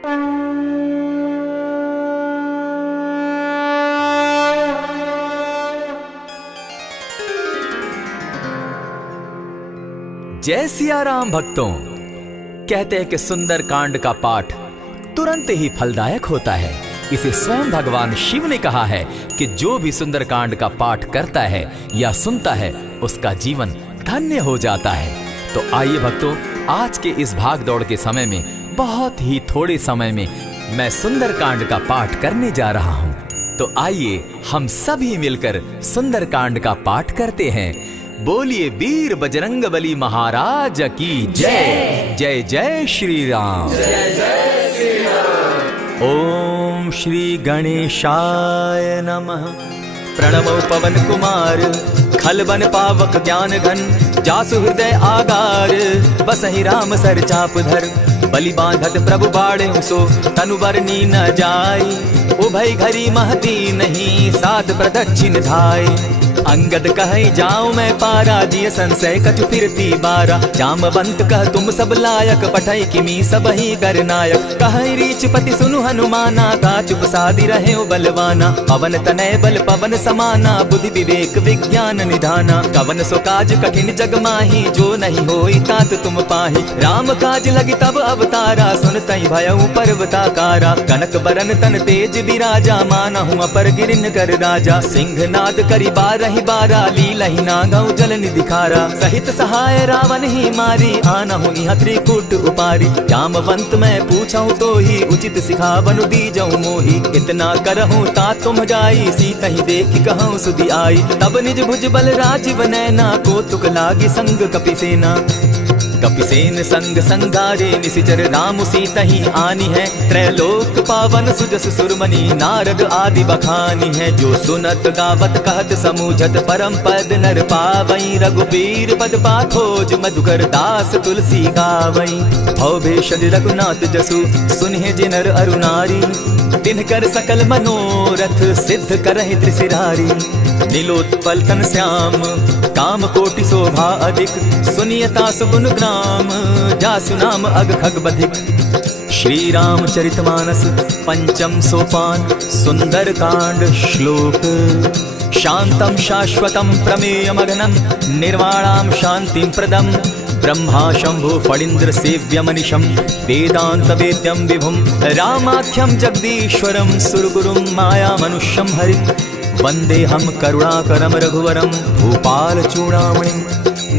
जय सिया राम भक्तों। कहते हैं कि सुंदर कांड का पाठ तुरंत ही फलदायक होता है। इसे स्वयं भगवान शिव ने कहा है कि जो भी सुंदर कांड का पाठ करता है या सुनता है उसका जीवन धन्य हो जाता है। तो आइए भक्तों, आज के इस भाग दौड़ के समय में बहुत ही थोड़े समय में मैं सुंदर कांड का पाठ करने जा रहा हूँ। तो आइए हम सभी मिलकर सुंदर कांड का पाठ करते हैं। बोलिए वीर बजरंगबली महाराज की जय। जय जय श्री राम। जय जय श्री राम। ओम श्री गणेशाय नमः। प्रणमो पवन कुमार खल बन पावक ज्ञान घन जासु हृदय आगार बसहि राम सर चाप धर बलि बांधत प्रभु बाढ़े सो तनु बरनी न जाय उभय घरी महती नहीं सात प्रदक्षिण धाय अंगद कहे जाऊं मैं पारा जिय संशय कछु फिरती बारा जामवंत कह तुम सब लायक पठै किमी सब ही कर नायक कहे रीच पति सुनु हनुमाना ता चुप सादी रहे बलवाना पवन तनय बल पवन समाना बुद्धि विवेक विज्ञान निधाना कवन सो काज कठिन जग माही जो नहीं होई तात तुम पाही राम काज लगी तब अवतारा सुन तई भयउ पर्वताकारा कनक बरन तन तेज विराजा मानहु अपर गिरिन कर राजा सिंह नाद करी बार बारा लीलहि नागौ जल निधिखारा सहित सहाय रावण ही मारी आनहु इह त्रिकूट उपारी जामवंत मैं पूछऊं तो ही उचित सिखावनु दीजऊं मोही इतना करहूं ता तुम जाई सीतहि देखि कहूं सुधि आई तब निज भुज बल राजीव नैना कौतुक लागी संग कपिसेना कपिसेन संग संगारे निशिचर राम सीतहि आनी है त्रैलोक पावन सुजस सुरमणि नारद आदि बखानी है जो सुनत गावत कहत समूझत परम पद नर पावई रघुबीर पद पाथोज मधुकर दास तुलसी गावई भव भेषज रघुनाथ जसु सुनहि जिनर अरुणारी तिनकर सकल मनोरथ सिद्ध करहि त्रिशिरारी नीलोत्पल तन श्याम काम कोटि शोभा अधिक सुनियता सुगुण ग्राम जासु नाम अग खग बधिक। श्री रामचरितमानस पंचम सोपान सुंदर कांड श्लोक शांतम शाश्वतम प्रमेयमगनं निर्वाणां शांतिं प्रदम ब्रह्मा शंभु फणीन्द्र सेव्यमनिशं वेदांत वेद्यं विभुं रामाख्यं जगदीश्वरं सुरगुरुं माया मनुष्यं हरिं वंदेहम करुणाकरं रघुवरं भूपाल चूड़ामणिं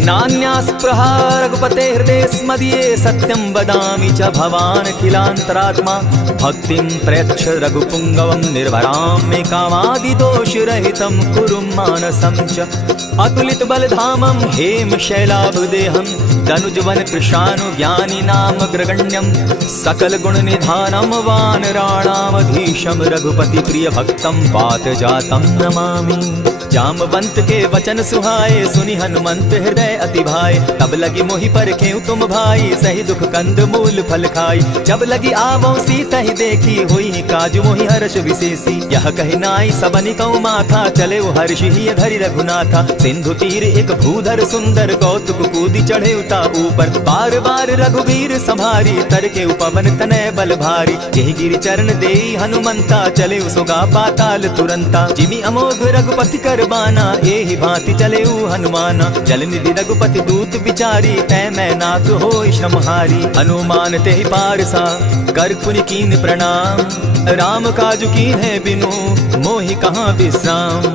नान्यास्पृहा रघुपते हृदये स्मदीये सत्यं वदामि च भवान् खिलान्तरात्मा भक्तिं प्रयच्छ रघुपुङ्गवं निर्भरां मे कामादिदोषरहितं कुरु मानसं च अतुलित बलधामं हेम शैलाभदेहं तनुजवन कृशानु ज्ञानी नाम ग्रगण्यं सकल गुण निधानं वानराणामधीशं रघुपति प्रिय भक्तं वात जातं नमामि। जामवंत के वचन सुहाए सुनि हनुमंत हृदय अति भाए तब लगी मोहि परखेउ तुम भाई सही दुख कंद मूल फल खाई जब लगी आवो सीता ही देखी हुई काजु मोहि हर्ष विशेषी यह कहि नाई सबनि कौ माथा चले हर्ष ही धरि रघुनाथा सिंधु तीर एक भूधर सुंदर कौतुक कूदी चढ़े उता ऊपर बार बार रघुवीर संभारी तर के उपवन तनय बल भारी यही गिरि चरण देई हनुमंता चले सुगा पाताल तुरंता जिमि अमोघ रघुपति कर बाना एहि भांति चले हनुमाना जल निधि रघुपति दूत बिचारी तै मैं नाथ होई श्रमहारी हनुमान तेहि पारसा कर पुनि कीन प्रणाम राम काजु कीन है बिनु मोहि कहाँ विश्राम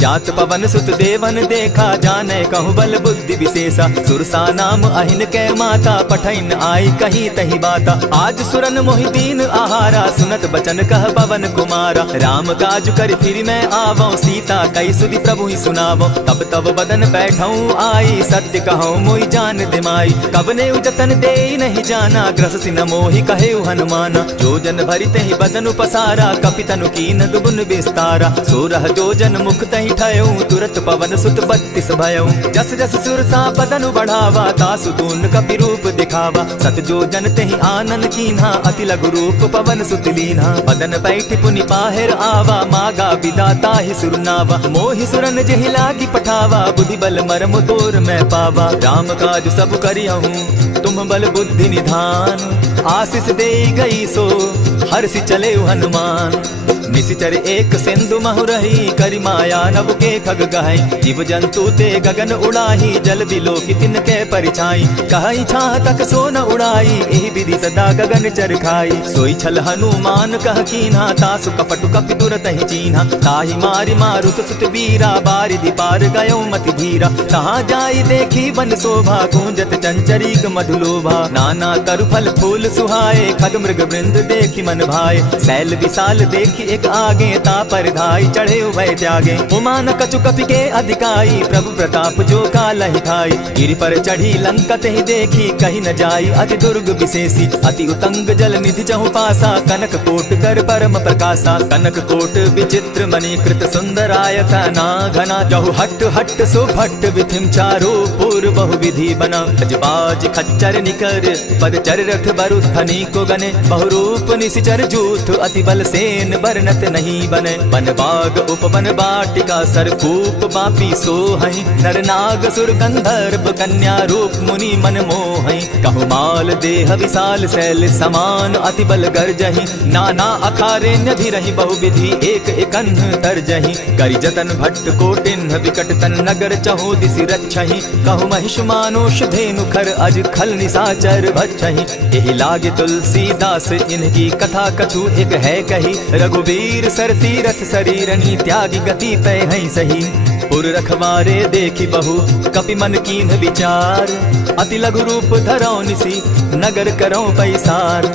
जात पवन सुत देवन देखा जाने कहु बल बुद्धि विशेषा सुरसा नाम अहिन कै माता पठैन आई कहीं तही बाता आज सुरन मोहि दीन आहारा सुनत बचन कह पवन कुमारा राम काज कर फिर मैं आवो सीता कई सुधि प्रभु ही सुनावो तब तब बदन बैठऊं आई सत्य कहूं मोहि जान दिमाई कब ने जतन दे नहीं जाना ग्रस सिन मोहि कहे हनुमाना जो जन भरिते ही बदन पसारा कपितनु कीन दुगुन विस्तारा सोरह जो जन मुख तही ठयऊं तुरत पवन सुत 32 भयऊं जस जस सुरसा बदनु बढ़ावा तासु दून कपि रूप दिखावा सत जो जन तेहि आनन कीन्हा अति लघु रूप पवन सुत लीन्हा बदन बैठ पुनि पाहिर आवा मागा विदाता ही सुरनावा मोहि सुरन जेहि लागी पठावा बुद्धि बल मरम तोर मैं पावा राम काज सब करियहूं तुम बल बुद्धि निधान, आशीष दे गई सो हर्षि चले हनुमान। निशिचर एक सिंधु महु रही, करि माया नभ के खग गहई। जीव जंतु ते गगन उड़ाही, जल बिलो की तिनके परिछाई। कहई छाह तक सो न उड़ाई, एहि विधि सदा गगन चर खाई। सोई छल हनुमान कह कीन्हा, तासु कपटु कपि तुरत ही चीन्हा। ताहि मारि मारुत सुत बीरा, बारिधि पार गयो मति धीरा। कहाँ जाई देखी वन शोभा, गूंजत चंचरीक मधुलोभा। नाना तरु फल फूल सुहाए, खग मृग वृंद देखी मन भाए। शैल विशाल देखी एक आगे, तापर धाई चढ़े उभय त्यागे। उमान कछु कपि के अधिकाई, प्रभु प्रताप जो कालहि खाई। गिरि पर चढ़ी लंका तेहि देखी, कहीं न जाई अति दुर्ग विशेषी। अति उतंग जल निधि चहु पासा, कनक कोट कर परम प्रकाशा। कनक कोट विचित्र मणिकृत सुंदरायत ना घना। जहु हट हट सो भट्ट विधिम चारो पूर्व बहु विधि बना। गजबाज खच्चर निकर पद चर रथ बरु धनी को गने। बहुरूप निशिचर जूथ अति बल सेन बरनत नहीं बने। बन बाग उपवन बाटिका सरकूप बापी सोहई। नर नाग सुर गंधर्व कन्या रूप मुनि मन मोहई। कहु माल देह विशाल शैल समान, अति बल गर्जहि। नाना अखारे न्यधिरहि बहुविधि, एक एकन्ह तरजहि। करि जतन भट्ट कोटिन्ह विकट तन नगर, चहु दिसि रक्षहि। कहु महिष मानुष धेनु खर, अज खल निशाचर भक्षहि। एहि लागे तुलसीदास इनकी कथा, कछु एक है कही। रघुवीर सर तीरथ शरीरनी, त्यागी गति पै हई सही। पुर रखवारे देखी बहु कपि मन कीन्ह विचार। अति लघु रूप धरौ निसी, नगर करौ पैसार।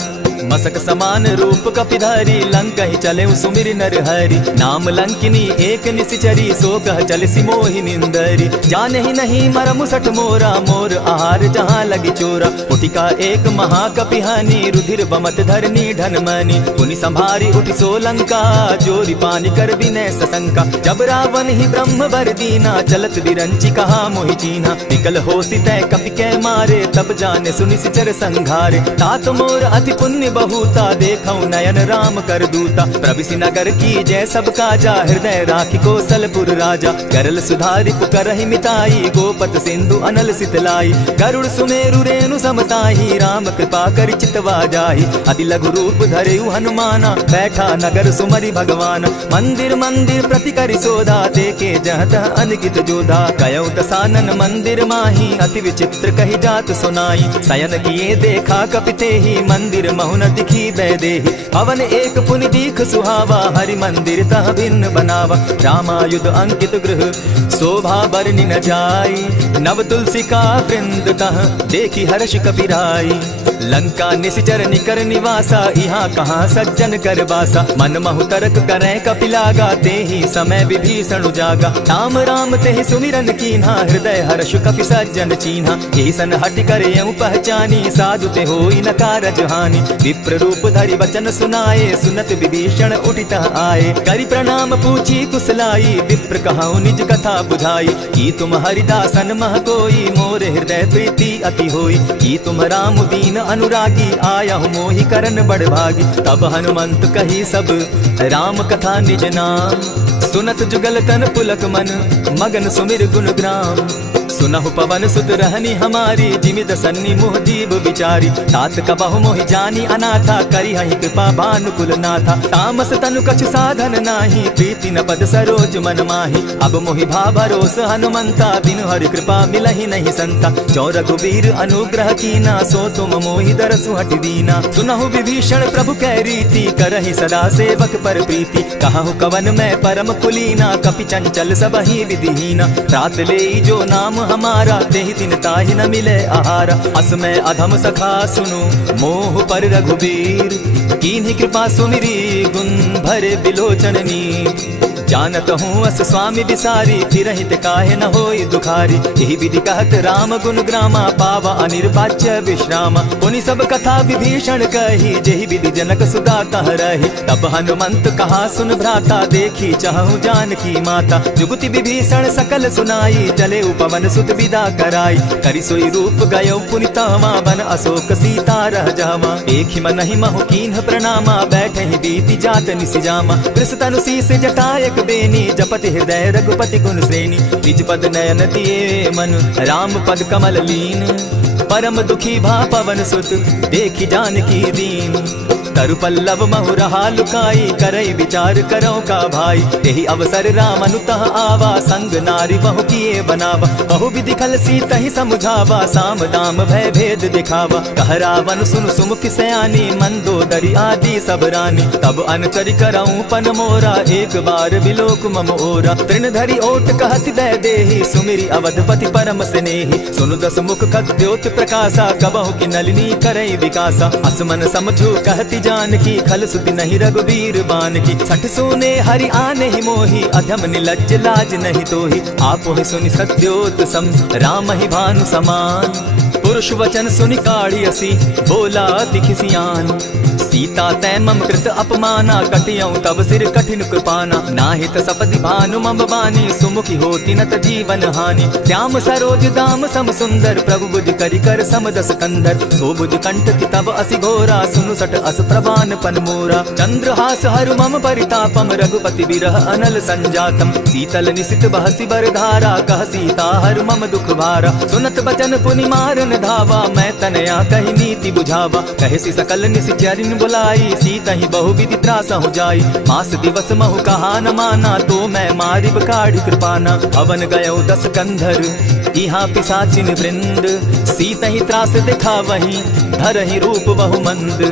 मसक समान रूप कपिधारी, लंक ही चले सुमिर नर हरि। नाम लंकिनी एक निशिचरी, सो कह चल सिमोहि निंदरी। जाने ही नहीं मरमु सठ मोरा, मोर आहार जहाँ लगी चोरा। उठिका एक महाकपिहानी, रुधिर बमत धरनी ढनमनी। पुनि संभारी उठि सो लंका, जोरी पानी कर विनय सशंका। जब रावण ही ब्रह्म बर दीना, चलत विरंचि कहा मोहि चीन्हा। विकल होसी तय कपि के मारे, तब जाने सुनि निशिचर संघारे। तात मोर अति पुण्य बहुता, देखौ नयन राम कर दूता। प्रविशि नगर की जय सब काजा, हृदय राखी कौशलपुर राजा। करल सुधारि पुकरहि मिताई, गोपत सिंधु अनल सितलाई। गरुड़ सुमेरु रेणु समताही, राम कृपा करि चितवा जाहि। अति लघु रूप धरेउ हनुमाना, बैठा नगर सुमरि भगवान। मंदिर मंदिर प्रति करि सोधा, देखे जहत अनगित जोधा। कयौ दसानन मंदिर माही, अति विचित्र कहि जात सुनाई। शयन किए देखा कपितेहि, मंदिर महुन दिखी बैदेहि। भवन एक पुनि दीख सुहावा, हरि मंदिर तह भिन्न बनावा। रामायुध अंकित गृह, शोभा बरनि न जाई। नव तुलसी का वृंद तह, देखी हर्ष कपिराई। लंका निशिचर निकर निवासा, यहाँ कहाँ सज्जन कर बासा। मन महु तरक करै कपिलागा, तेहि समय विभीषण उजागा। राम राम तेहि सुमिरन कीन्हा, हृदय हर्ष कपि सज्जन चीन्हा। एहि सन हटि कर यऊ पहचानी, साधु ते होई न कारज हानि। विप्र रूप धरि वचन सुनाए, सुनत विभीषण उठित आए। करि प्रणाम पूछी कुशलाई, विप्र कहौ निज कथा बुझाई। की तुम हरिदासन मह कोई, मोर हृदय प्रीति अति होई। की तुम राम दीन अनुरागी, आया मोहि करन बड़ भागी। तब हनुमंत कही सब राम कथा निज नाम, सुनत जुगल तन पुलक मन, मगन सुमिर गुण ग्राम। सुनहु पवन सुत रहनी हमारी, जिमित सन्नी मुह जीव विचारी। तात कबहु मोहि जानी अनाथा, करी हहि कृपा भानुकुल नाथा। तामस तनु कछु साधन नाही, प्रीति न पद सरोज मन माही। अब मोहि भा भरोस हनुमंता, बिनु हरि कृपा मिलहि नहीं संता। जो रघुवीर अनुग्रह कीना, सो तुम मोहि दरसु हटि दीना। सुनहु विभीषण प्रभु कै रीति, करहि सदा सेवक पर प्रीति। कहु कवन मैं परम कुलीना, कपि चंचल सबहि विधिहीना। रात ले जो नाम हमारा, तेहि दिन ताहि न मिले आहारा। अस में अधम सखा सुनु, मोह पर रघुवीर। कीन्ही कृपा सुमिरी, गुण भरे बिलोचन नीर। जानत हूँ अस स्वामी बिसारी, फिरहित काहे न होई दुखारी। यही विधि कहत राम गुण ग्रामा, पावा अनिर्वाच्य विश्रामा। पुनि सब कथा विभीषण कही, जेहि विधि जनक सुता कह रही। तब हनुमंत कहा सुन भ्राता, देखी चाहूँ जानकी माता। जुगति विभीषण सकल सुनाई, चले उपवन सुत विदा कराई। करि सोई रूप गयो पुनि तहवा, बन अशोक सीता रह जावा। एक ही मन ही महु कीन्ह प्रणामा, बैठे ही बीती जात निसिजामा। कृष तनु शीस जटायक बेनी, जपति हृदय रघुपति गुण श्रेणी। निज पद नयन दिए मन, राम पद कमल लीन। परम दुखी भा पवन सुत देखी जानकी दीन। तरु पल्लव महु रहा लुकाई करई विचार करो का भाई। यही अवसर राम अनुतः आवा संग नारी बहु किए बनावा। बहु विधि खल सीत ही समुझावा साम दाम भय भेद दिखावा। कह रावण सुन सुमुख सयानी मंदोदरी आदि सब रानी। तब अनचरि करऊं पन मोरा एक बार बिलोक मम ओरा। तृण धरि ओट कहति दय देहि सुमिरि अवधपति परम स्नेही। सुनु दस मुख खद्योत प्रकाशा कबहु की नलिनी करई विकासा। असमन समझू कहति जानकी खल सुति नहीं रघुबीर बान की। सठ सोने हरि आने ही मोही अधम निलज्ज लाज नहीं तोही। आपो ही सुनि सत्योत सम राम ही भानु समान। पुरुष वचन सुनि काढ़ियसी बोला अति खिसियान। सीता तै मम कृत अपमाना कटियऊं तब सिर कठिन कृपाना। नाहित सपदि भानु मम बानी सुमुखी होती नत जीवन हानि। श्याम सरोज दाम सम सुंदर प्रभु बुझ करि कर समदस कंधर। सो बुझ कंठ की तब असि घोरा सुनु सट अस प्रवान पन मोरा। चंद्रहास हरु मम परितापम रघुपति बिरह अनल संजातम। शीतल निशित बहसी बर धारा कह सीता हरु मम दुख भारा। सुनत बचन पुनि मारन धावा मैं तनया कही नीति बुझावा। कहसी सकल निशिचरिन बुलाई सीता ही बहु विधि त्रास हो जाई। मास दिवस महु कहा न माना तो मैं मारिब काढ़ी कृपाना। अवन गयो 10 कंधर इहाँ पिशाचिन वृंद। सीता ही त्रास दिखा वही धरहि रूप बहु मंद।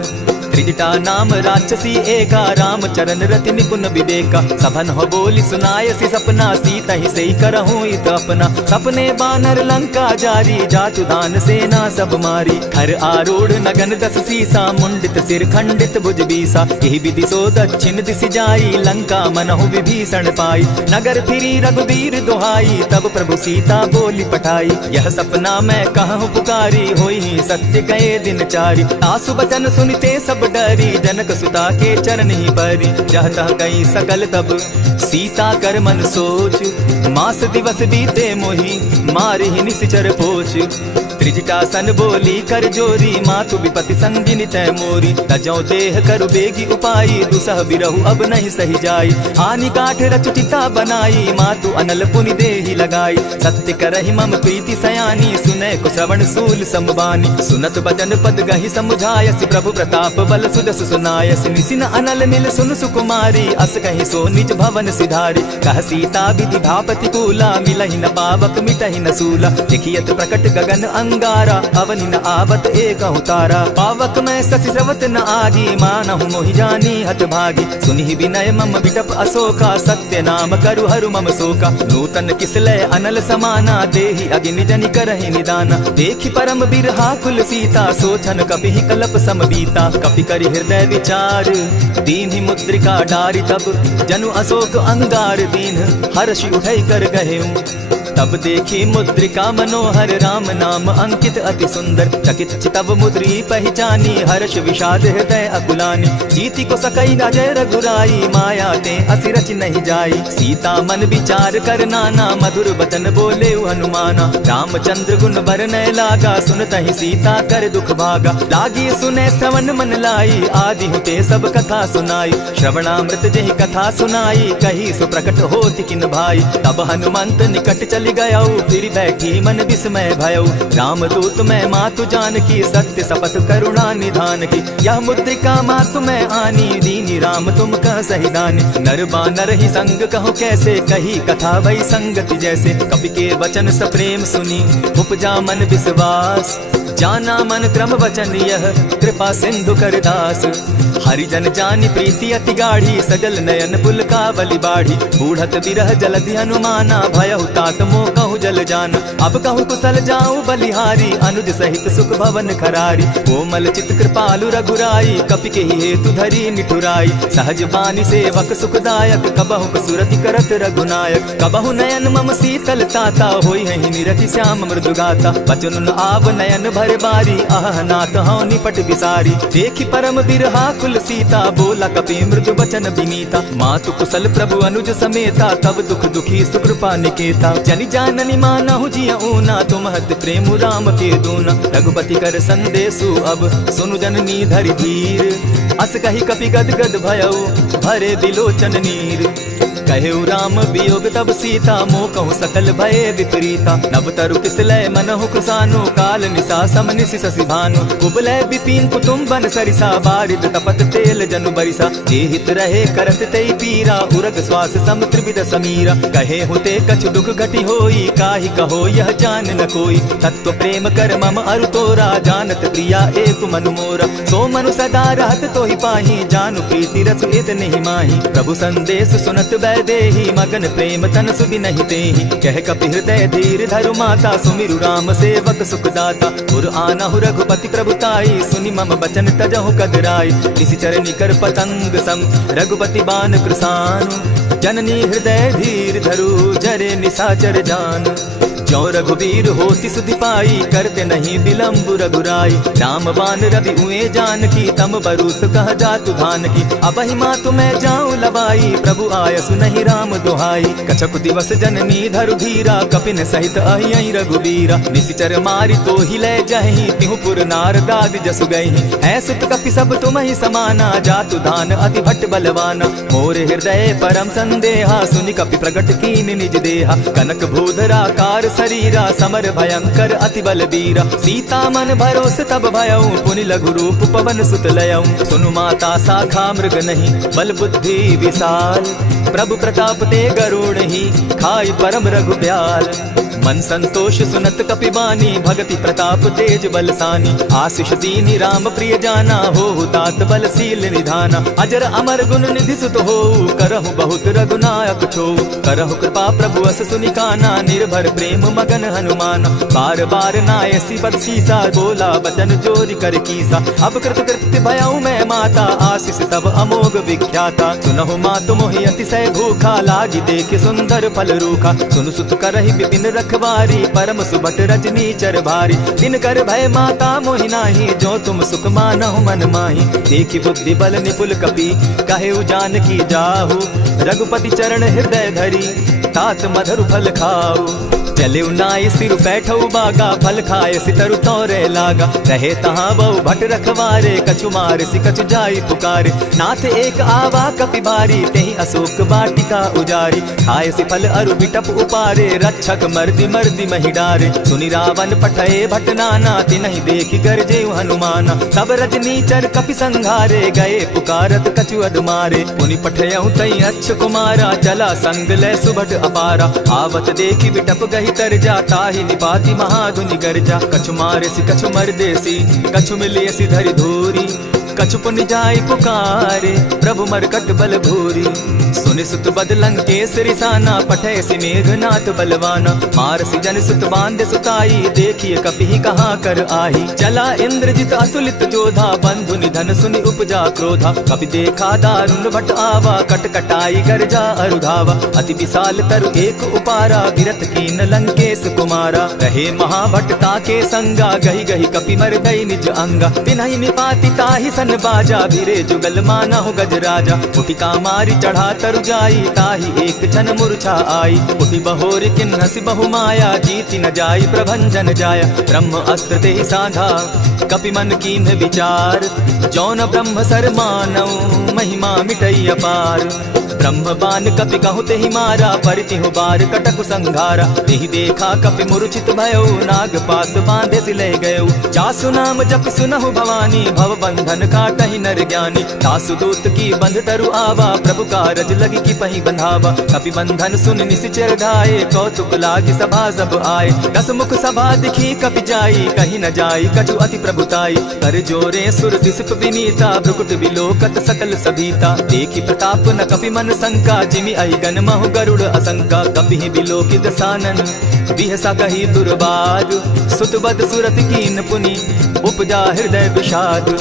त्रिजटा नाम राक्षसी एका राम चरण रति निपुण विवेका। सभन हो बोली सुनायसी सपना सीता ही सही करहूं इत अपना। सपने बानर लंका जारी जातु दान सेना सब मारी। खर आरूढ़ नगन 10 सीसा मुंडित सिर खंडित भुज बीसा। यही विधि सो दक्षिण दिशि जाई लंका मनहु विभीषण पाई। नगर फिरी रघुबीर दुहाई तब प्रभु सीता बोली पठाई। यह सपना मैं कहूँ पुकारी होई सत्य गए दिन चारी। आसु बचन सुनते सब डरी जनक सुता के चरण ही परी। जहता गई सकल तब सीता कर मन सोच। मास दिवस बीते मोही मारी ही निश्चर पोच। त्रिजटा सन बोली कर जोरी मातु विपति संगिनी तय मोरी। तजौ देह करु बेगी उपाई दुसह बिरहु अब नहीं सही जाई। हानि काठ रच चिता बनाई मातु अनल पुनि देहि लगाई। सत्य करहि मम प्रीति सयानी सुनै को श्रवण सूल समबानी। सुनत बचन पद गहि समुझायसि प्रभु प्रताप बल सुदस सुनायसि। निसिन अनल मिल सुन सुकुमारी अस कहि सो निज भवन सिधारी। कह सीता विधि भापति कूला मिलहि न पावक मिटहि न सूला। देखियत प्रकट गगन अंगारा अवनि न आवत एक तारा। पावक मैं शशि स्रवत न आगी मानहु मोहि जानी हत भागी। सुनि विनय मम बिटप अशोका सत्य नाम करु हरु मम शोका। नूतन किसलय अनल समाना देहि अग्नि जनि करहि निदाना। देखि परम बिरहा कुल सीता सोचन कपि कलप सम बीता। कपि करि हृदय विचार दीन्हि मुद्रिका डारी। तब जनु अशोक अंगार दीन हर्षि उठै कर गहेऊं। तब देखी मुद्रिका मनोहर राम नाम अंकित अति सुंदर। चकित चितव मुद्री पहचानी हर्ष विषाद हृदय अकुलानी। जीति को सकई अजय रघुराई माया ते असि रच नहीं जाई। सीता मन विचार कर नाना मधुर बचन बोले हनुमाना। रामचंद्र गुण बरनय लागा सुनतहि सीता कर दुख भागा। लागी सुने श्रवण मन लाई आदि हुते सब कथा सुनाई। श्रवणामृत जेहि कथा सुनाई कही सो प्रकट होति किन भाई। तब हनुमंत निकट चल गया फिर बैठी मन विस्मय भयो। रामदूत मैं मातु जानकी सत्य शपथ करुणा निधान की। यह मुद्रिका मातु मैं आनी दीनी राम तुम कह सही दानी। नर बानर ही संग कहो कैसे कही कथा वही संगति जैसे। कवि के वचन सप्रेम सुनी उपजा मन विश्वास। जाना मन क्रम वचन यह कृपा सिंधु कर दास। हरिजन जानी प्रीति अति गाढ़ी सजल नयन पुलकावली बाढ़ी। बूढ़त बिरह जलधि हनुमाना भयहु तात मोह कहूँ जल जाना। अब कहूँ कुशल जाऊँ बलिहारी अनुज सहित सुख भवन खरारी। कोमल चित कृपालु रघुराई कपि के हेतु धरी निठुराई। सहज बानी सेवक सुखदायक कबहु कसुरति करत रघुनायक। कबहु नयन मम शीतल ताता होई है निरति श्याम मृदु गाता। बचन आव नयन भर बारी आह नाथ हौ निपट विसारी। देखि परम बिरहा कुल सीता बोला कपि मृदु बचन विनीता। मातु कुशल प्रभु अनुज समेता तब दुख दुखी सुकृपा निकेता। जनि जाननि मानहु जिय ऊना तुम हत प्रेम राम के दूना। रघुपति कर संदेशु अब सुनु जननी धरि धीर। अस कहि कपि गद गद भयउ भरे बिलोचन नीर। कहेउ राम वियोग तब सीता मोह कहूँ सकल भय विपरीता। नव तरु किसलय मनहु कृसानु काल निशा सम निशि शशि भानु। कुबलय विपिन कुटुम्बन सरिसा बारिद तपत तेल जनु बरिसा। जे हित रहे करत तेई पीरा उरग श्वास सम त्रिविध समीरा। कहे हुते कछु दुख घटी होई काहि कहो यह जान न कोई। तत्व प्रेम कर मम अरु तोरा जानत प्रिया एक मनु मोरा। सो मनु सदा रहत तोहि पाही जानु प्रीति रस इत नहीं माही। प्रभु संदेश सुनत वैदेही मगन प्रेम तन सुधि नहीं तेहि। कह कपि हृदय धीर धरु माता सुमिरु राम सेवक सुखदाता। उर आनहु रघुपति प्रभुताई सुनि मम बचन तजहु कदराई। निशिचर निकर पतंग सम रघुपति बान कृसानु। जननी हृदय धीर धरु जरे निशाचर जान। जो रघुवीर होति सुधि पाई करते नहीं विलम्ब रघुराई। राम बान रवि उए जान की तम बरूत कह जातु धान की। अबहि मातु मैं जाऊं लबाई प्रभु आयसु नहीं राम दुहाई। कछक दिवस जननी धरु धीरा कपिन सहित अहियहि रघुवीरा। निशिचर मारि तो ही ले जहि तिहु पुर नार दाग जसु गई। है सुत कपि सब तुम ही समाना जातु धान अति भट्ट बलवाना। मोर हृदय परम संदेहा सुनि कपि प्रगट कीन निज देहा। कनक भूधरा कार शरीरा समर भयंकर अति बलबीरा। सीता मन भरोस तब भयऊ पुनि लघु रूप पवन सुत लयऊ। सुनु माता शाखा मृग नहीं बल बुद्धि विशाल। प्रभु प्रताप ते गरुड़ ही खाई परम रघुब्याल। मन संतोष सुनत कपि बानी भगति प्रताप तेज बलसानी। आशीष दीनि राम प्रिय जाना हो तात बलशील निधाना। अजर अमर गुण निधि सुत हो करहु बहुत रघुनायक छो। करहु कृपा प्रभु अस सुनि काना निर्भर प्रेम मगन हनुमान। बार बार नायसी पद सीसा बोला बचन जोरि कर कीसा। अब कृत कृत्य भयऊ मैं माता आशीष तब अमोघ विख्याता। सुनहु मातु मोहि अतिशय भूखा लागी देख सुंदर फल रूखा। सुनु सुत करहि विपिन रखवारी परम सुबट रजनी चर भारी। दिन कर भय माता मोहि नाही जो तुम सुख मानहु मन माही। देखी बुद्धि बल निपुल कपि कहेउ जानकी जाहु। रघुपति चरण हृदय धरी तात मधुर फल खाऊ। चले नाई सिर बैठऊ बागा फल खाए सितरु तोरे लागा। रहे तहाँ बहु भट रखवारे कछु मार सि कछु जाई पुकारे। नाथ एक आवा कपि भारी तेहि अशोक वाटिका उजारी। खाए सि फल अरु बिटप उपारे रक्षक मर्दि मर्दि महि डारे। सुनि रावण पठए भट नाना तिनहि देखि गरजे हनुमाना। सब रजनीचर कपि संघारे गए पुकारत कछु अदमारे। पुनि पठयऊ तई अच्छ कुमारा चला संग ले सुभट अपारा। आवत देखि बिटप गहि तर जाता ही निपाति महाधुनि गर्जा। कछु मारे सी कछु मर्देसी कछु मिलिए सी धरि धूरी। कछु पुनि जाई पुकारे प्रभु मरकट बल भूरी। सुनि सुत बद लंकेश रिसाना पठे सि मेघनाथ बलवाना। मार सि जन सुत बांधे सुताई देखिए कपि कहाँ कर आही। चला इंद्रजित अतुलित जोधा बंधु निधन सुनि उपजा क्रोधा। कपि देखा दारुण भट आवा कट कटाई गर्जा अरुधावा। अति विशाल तरु एक उपारा विरत कीन लंकेश कुमारा। रहे महाभट्टा के संगा गही गही कपि मर गई निज अंगा। तिन्हि निपाति ताहि सन बाजा भिरे जुगल माना हो गजराजा। उठिका मारी चढ़ा तरु जाई ताहि एक क्षण मूर्छा आई। उठि बहोर किन्हसि बहु माया जीति न जाई प्रभंजन जाया। ब्रह्म अस्त्र ते साधा कपि मन कीन्ह विचार। जौन ब्रह्म सर मानऊ महिमा मिटई अपार। ब्रह्म बान कपि कहु तेहि मारा परितिहु बार कटकु संघारा। तेहि देखा कपि मूर्छित भयउ नाग पास बांधे सि ले गयउ। जासु नाम जपि सुनहु भवानी भव बंधन काटहि नर ज्ञानी। दासु दूत की बंध तरु आवा प्रभु कारज लगी की पहि बंधावा। कपि बंधन सुन निशिचर धाये कौतुक लागी सभा सब आए। दस मुख सभा दिखी कपि जाई कहीं न जाई कछु अति प्रभुताई। कर जोरे सुर दिसप विनीता भ्रुकुट विलोकत सकल सभीता। देखी प्रताप न कपि मन संका जिमि अहिगन महु गरुड़ असंका। कपि बिलोकि दसानन बिहसा कही दुर्बाद। सुतबद सुरत कीन पुनि उपजा हृदय विषाद।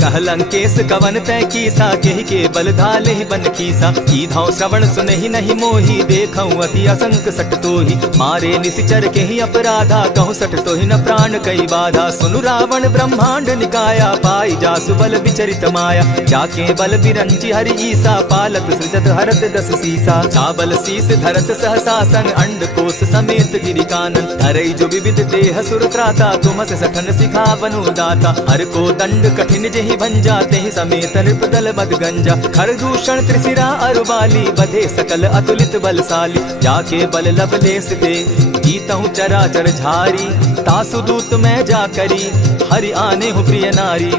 कह लंकेश कवन तय कीसा केहि के बल धाले ही बन कीसा। कीधौ श्रवण सुनहि नहीं मोही देखऊं अति असंक सट तोहि। मारे निशिचर केहि अपराधा कहूँ सट तोहि न प्राण कई बाधा। सुनु रावण ब्रह्मांड निकाया पाई जासु बल विचरित माया। जाके बल बिरंची हरि ईसा पालत सृजत हरत दस सीसा। चावल शीस धरत सहसासन अंड कोश समेत गिरि कानन। धरई जो विविध देह सुर त्राता तुमस सठन सिखावनु दाता। हर को दंड कठिन जेहि भंजा तेहि समेत नृपदल बद गंजा खरदूषण त्रिशिरा अरुबाली बधे सकल अतुलित बलशाली जाके बल लवलेस दे जीतहु चराचर झारी तासु दूत मैं जा करी हरि आने हूँ प्रिय नारी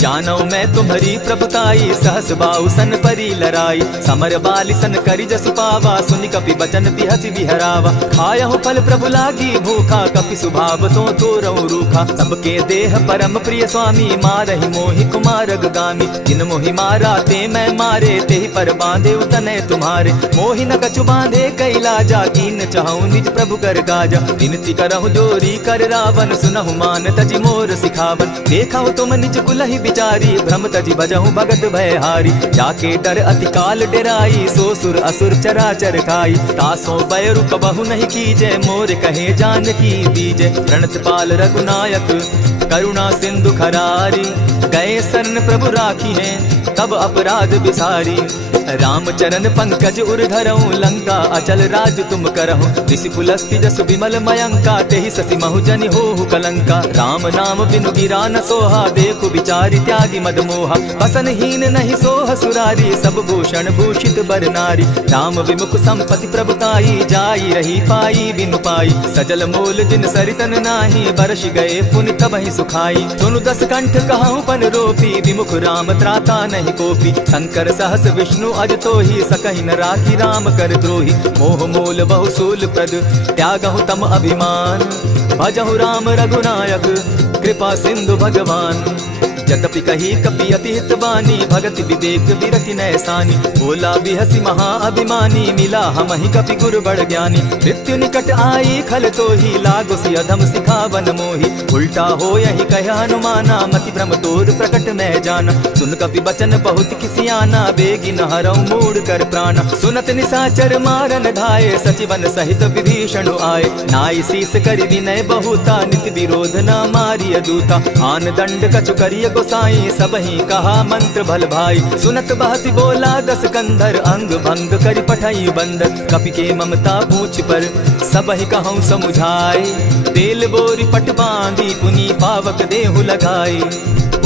जानौ मैं तुम्हारी प्रभुताई सहस बाऊ सन परी लराई समर बाली सन करी जसु पावा सुनि कपि बचन बिहसि बिहरावा खायहु फल प्रभु लागी भूखा कपि सुभाव तो तोरहु रूखा सबके देह परम प्रिय स्वामी मारहि मोहि कुमारग गामी जिन मोहि मारा ते मैं मारे तेहि पर बांधे उतने तुम्हारे मोहि न कछु बांधे कैलाजा कीन चाहूं निज प्रभु कर गाजा विनती करहु जोरी कर रावण सुनहु मान तजि मोर सिखावन देखहु तुम निज कुलहि बिचारी भ्रम तजि बजहु भगत भयहारी जाके डर अति काल डेराई सो सुर असुर चराचर खाई तासो बैरु कबहु नहीं कीजे मोर कहे जानकी बीजे प्रणत पाल रघुनायक करुणा सिंधु खरारी गए शरण प्रभु राखी है तब अपराध बिसारी रामचरण पंकज उर्धरऊ लंका अचल राज तुम करहु ऋषि पुलस्ति जसु विमल मयंका तेहि ससि महु जनि होहु कलंका राम नाम बिनु गिरा न सोहा देखु विचारि त्यागी मद मोहा बसन हीन नहीं सोह सुरारी सब भूषण भूषित बर नारी राम विमुख संपति प्रभुताई जाई रही पाई बिनु पाई सजल मोल जिन सरितन नाही बरस गए पुनि तबहि सुखाई सुनु दस कंठ कहूँ पन रोपी विमुख राम त्राता नहीं कोपी शंकर सहस विष्णु अज तो ही सकहि न राखी राम कर द्रोही मोह मोल बहु सूल प्रद त्यागहु तम अभिमान भजहु राम रघुनायक कृपा सिंधु भगवान जतपि कही कपि अति हित बानी भगति विवेक विरति नैसानी बोला बिहसी महा अभिमानी मिला हमहि कपि गुर बड़ ज्ञानी मृत्यु निकट आई खल तो ही लागो सि अधम सिखावन मोही उल्टा हो यही कह हनुमाना मति भ्रम तोर प्रकट मैं जाना सुन कपि बचन बहुत किसियाना बेगी न हरऊ मूड कर प्राण सुनत निसाचर मारन धाये सचिवन सहित विभीषण आए नाई शीस करि विनय बहुता नित विरोध न मारिय दूता आन दंड कछु करिय गोसाई सबही कहा मंत्र भल भाई सुनत बहसी बोला दस कंधर अंग भंग करि पठाई बंदर कपि के ममता पूछ पर सबही कहूँ समुझाए तेल बोरी पट बांधी पुनी पावक देहु लगाई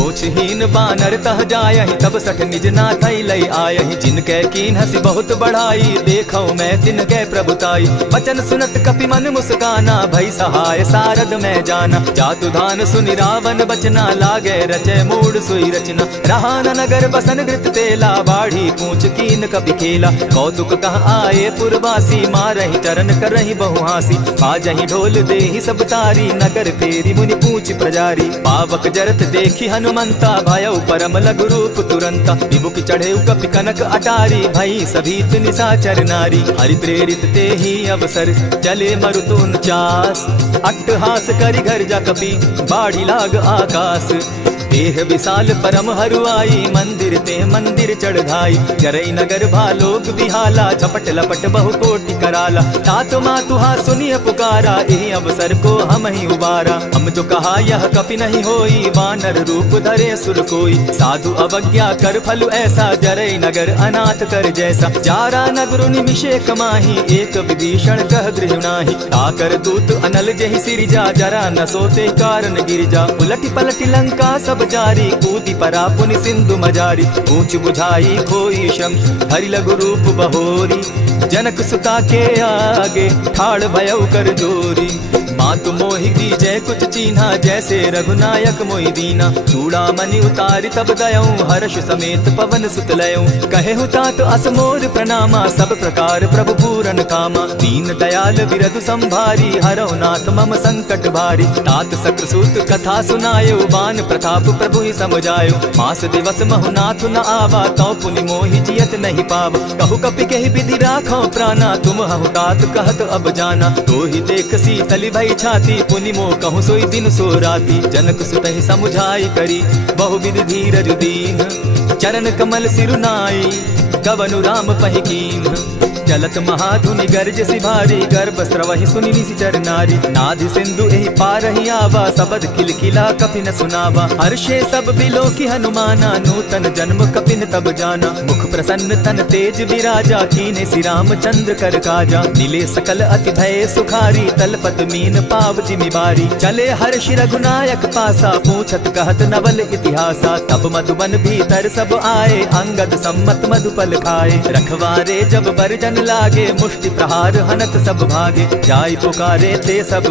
ओछहीन बानर तह जायहि तब सठ निज नाथई लई आयहि जिनके कीन हसी बहुत बढ़ाई देखौ मैं तिनके प्रभुताई बचन सुनत कपि मन मुस्काना भई सहाय सारद मैं जाना जातु धान सुनि रावण बचना लागे रचे मूड सोई रचना रहा न नगर बसन घृत तेला बाढ़ी पूछ कीन कपि खेला कौतुक कह आए पुरवासी मारहि चरण करहि बहु हासी बाजहि ढोल देहि सब तारी नगर तेरी मुनि पूछ प्रजारी पावक जरत देखी हनुमंता भयउ परम लघु रूप तुरंता विमुख चढ़े कपि कनक अटारी भई सभीत निशाचर नारी हरि प्रेरित ते ही अवसर चले मरुतुन चास अट्टहास करि घर जा कपि बाढ़ी लाग आकाश देह विशाल परम हरुआई मंदिर ते मंदिर चढ़ाई जरई नगर भालोक बिहाला झपट लपट बहु कोटि कराला तात मातुहा सुनिय पुकारा यही अवसर को हम ही उबारा हम जो कहा यह कपि नहीं होई वानर रूप धरे सुर कोई साधु अवज्ञा कर फल ऐसा जरई नगर अनाथ कर जैसा जारा नगर निमिषे कमाही एक विभीषण कह गृह नाही ताकर दूत अनल जहि सिरिजा जरा न सोते कारण गिरजा उलटी पलटी लंका सब जारी कूदी परा पुनि सिंधु मजारी पूछ बुझाई खोई शम हरि लघु रूप बहोरी जनक सुता के आगे ठाड़ भयउ कर जोरी मातु मोहि दीजय कुछ चीन्हा जैसे रघुनायक मोहि दीना चूड़ामणि उतारि तब दयऊं हर्ष समेत पवन सुत लयऊं कहे तात असमोर प्रणामा सब प्रकार प्रभु पूरन कामा दीन दयाल बिरधु संभारी हरौ नाथ मम संकट भारी तात सक्रसूत कथा सुनायो बान प्रताप प्रभु ही समझायो मास दिवस महु नाथ न आवा तौ पुनि मोहि जियत नहीं पाव कहु कपि कहि विधि राखो प्राणा तुम हहु तात कहत अब जाना तो ही देख शीतली भई छाती पुनि मो कहूँ सोई दिन सो राती जनक सुतहि समुझाई करी बहु विधि धीरज दीन चरण कमल सिरुनाई कवनु राम पहिकीन चलत महाधुनि गर्ज सिभारी, गर्भ स्रवहि सुनि निशिचर नारी। नाधि सिंधु एहि पारहि आवा, सबद किलकिला कपिन सुनावा। हर्षे सब बिलो की हनुमाना, नूतन जन्म कपिन तब जाना। मुख प्रसन्न तन तेज विराजा, कीने श्री रामचंद्र कर काजा। नीले सकल अति भय सुखारी, तलपत मीन पाव जिमि बारी। चले हर्षि रघुनायक पासा, पूछत कहत नवल इतिहासा। तब मधुबन भीतर सब आए, अंगद सम्मत मधुपल खाए। रखवारे जब बरजन लागे, मुष्टि प्रहार हनत सब भागे। जाय पुकारे ते सब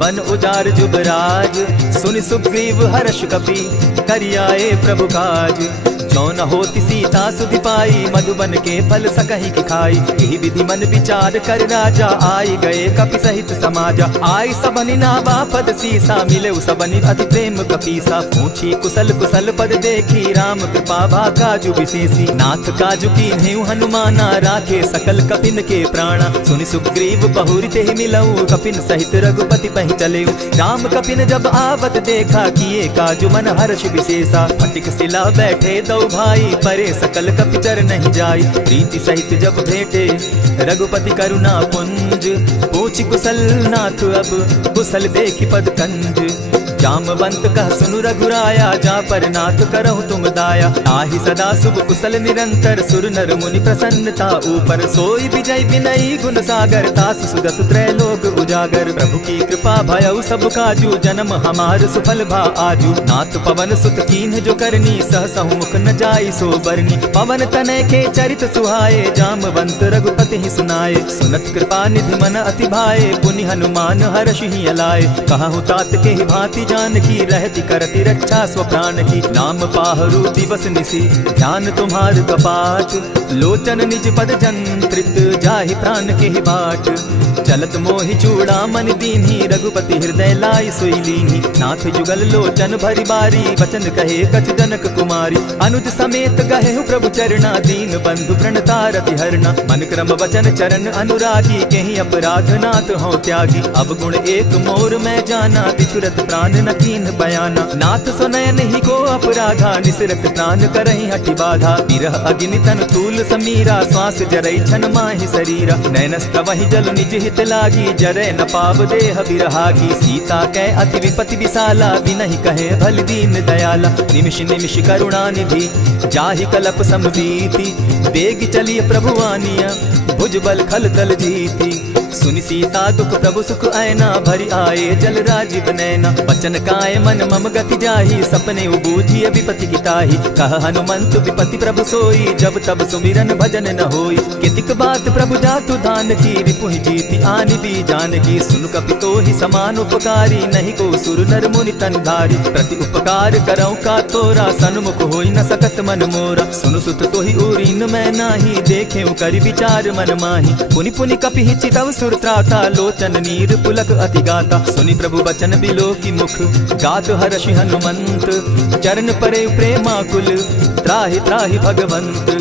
बन उजार जुबराज, सुनि सुग्रीव हर्ष कपि करियाए प्रभु काज। जो न होती सीता सुधि पाई, मधुबन के फल सकहि की खाई। यही विधि मन विचार कर राजा, आई गए कपि सहित समाजा। आई सबनि नावा पद सीसा, मिले सबनि अति प्रेम कपीसा। पूछी कुशल कुशल पद देखी, राम कृपा भा काजु विशेषी। नाथ काजु कीन्हे हनुमाना, राखे सकल कपिन के प्राणा। सुनि सुग्रीव बहुरि तेहि मिलऊ, कपिन सहित रघुपति पहि चलेऊ। राम कपिन जब आवत देखा, किए काजु मन हर्ष विशेषा। फटिक सिला बैठे दो भाई, परे सकल कपिचर नहीं जाई। प्रीति सहित जब भेटे रघुपति करुणा पुंज, पूछ कुशल नाथ अब कुशल देखि पद कंज। जामवंत कह सुनु रघुराया, जा पर नाथ करहु तुम दाया। ताहि सदा शुभ कुशल निरंतर, सुर नर मुनि प्रसन्नता ऊपर। सोई विजय विनयी गुण सागर, तास सुदस त्रैलोक उजागर। प्रभु की कृपा भयउ सब काजू, जन्म हमार सुफल भा आजू। नाथ पवन सुत कीन्ह जो करनी, सहसहु मुख न जाई सो बरनी। पवन तनय के चरित सुहाए, जामवंत रघुपति ही सुनाए। सुनत कृपा निधि मन अति भाए, पुनि हनुमान हर्षि ही अलाए। कहु तात के ही भांति जानकी, रहति करति रक्षा स्व प्राण की। नाम पाहरु दिवस निसी, ध्यान तुम्हार कपाट। लोचन निज पद जंत्रित, जाहि प्राण के ही बाट। चलत मोहि चूड़ामणि दीन्ही, रघुपति हृदय लाई सोई लीन्ही। नाथ जुगल लोचन भरि बारी, बचन कहे कछ जनक कुमारी। अनुज समेत गहे प्रभु चरणा, दीन बंधु प्रणतारति हरना। मन क्रम वचन चरण अनुरागी, केहि अपराध नाथ हो त्यागी। अब गुण एक मोर मैं जाना, बिछुरत प्राण न कीन बयाना। नाथ सुनय नहीं को अपराधा, निसरत प्राण करहि हठि बाधा। विरह अग्नि तन तूल समीरा, श्वास जरई छन माहि शरीरा। नैनस तवहि जल निज हित लागी, जरै न पाव देह बिरहागी। सीता कै अति विपति विशाला, बिनहि कहे भल दीन दयाला। निमिष निमिष करुणा निधि, जाहि कलप समबीति। बेग चलिय प्रभु आनिया, भुजबल खल तल जीती। सुनि सीता दुख प्रभु सुख ऐना, भरि आए जल राजीव नैना। बचन काय मन मम गति जाहि, सपने उबूझिय विपति की ताहि। कह हनुमंत विपति प्रभु सोई, जब तब सुमिरन भजन न होई। कितिक बात प्रभु जातु दान की, रिपुहि जीति आनि भी जानकी। सुन कपि तोहि समान उपकारी, नहीं को सुर नर मुनि तन धारी। प्रति उपकार करौ का तोरा, सन्मुख होई न सकत मन मोरा। सुनु सुत तोहि उरीन मैं नाही, देखे करि विचार मन माही। पुनि पुनि कपि चितव सुर त्राता, लोचन नीर पुलक अति गाता। सुनि प्रभु बचन बिलो की मुख, गात हर्षि हनुमंत। चरण परे प्रेमाकुल, त्राहि त्राहि भगवंत।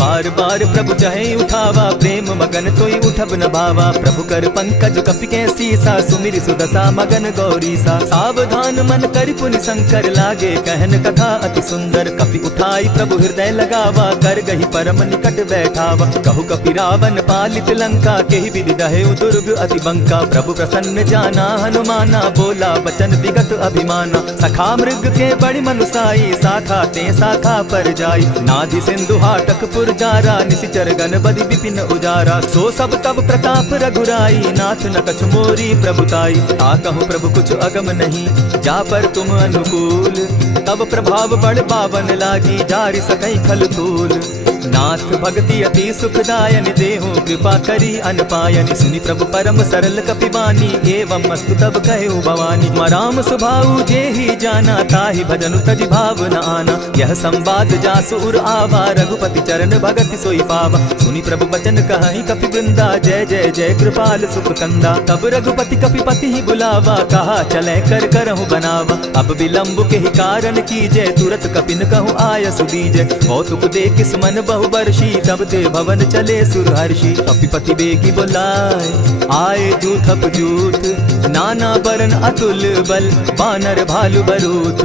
बार बार प्रभु चहे उठावा, प्रेम मगन तोई उठब न भावा। प्रभु कर पंकज कपि के सीसा, सुमिर सुदशा मगन गौरीसा। सावधान मन करि पुनि शंकर, लागे कहन कथा अति सुंदर। कपि उठाई प्रभु हृदय लगावा, कर गही परम निकट बैठावा। कहु कपि रावण पालित लंका, केहि विधि दहेउ दुर्ग अति बंका। प्रभु प्रसन्न जाना हनुमाना, बोला बचन विगत अभिमाना। सखा मृग के बड़ी मनुसाई, साखा ते साखा पर जाई। नाधि सिंधु हाटक पुर जारा, निशिचर गण बदि विपिन उजारा। सो सब तब प्रताप रघुराई, नाथ न कछु मोरी प्रभुताई। कहूँ प्रभु कुछ अगम नहीं, जा पर तुम अनुकूल। तब प्रभाव बड़ पावन लागी, जारि सकई खल तूल। नाथ भक्ति अति सुखदायन, देहु कृपा करी अनपायनि। सुनि प्रभु परम सरल कपिबानी, एवं मस्तु तब कहु भवानी। मराम सुभाऊ जेहि जाना, ताहि भजनु तजि भाव न आना। यह संवाद जासु उर आवा, रघुपति चरण भगति सोई पावा। सुनि प्रभु बचन कहि कपि वृंदा, जय जय जय कृपाल सुख कंदा। तब रघुपति कपिपति ही बुलावा, कहा चले कर करहु बनावा। अब विलंब के ही कारण कीजय, तुरत कपिन कहूँ आय सुदीजय। कौतुक देख सुमन बहु बरसी, तब ते भवन चले सुरहर्षि। कपिपति बेगी बुलाए, आए जूथप जूथ। नाना बरन अतुल बल, बानर भालु बरूथ।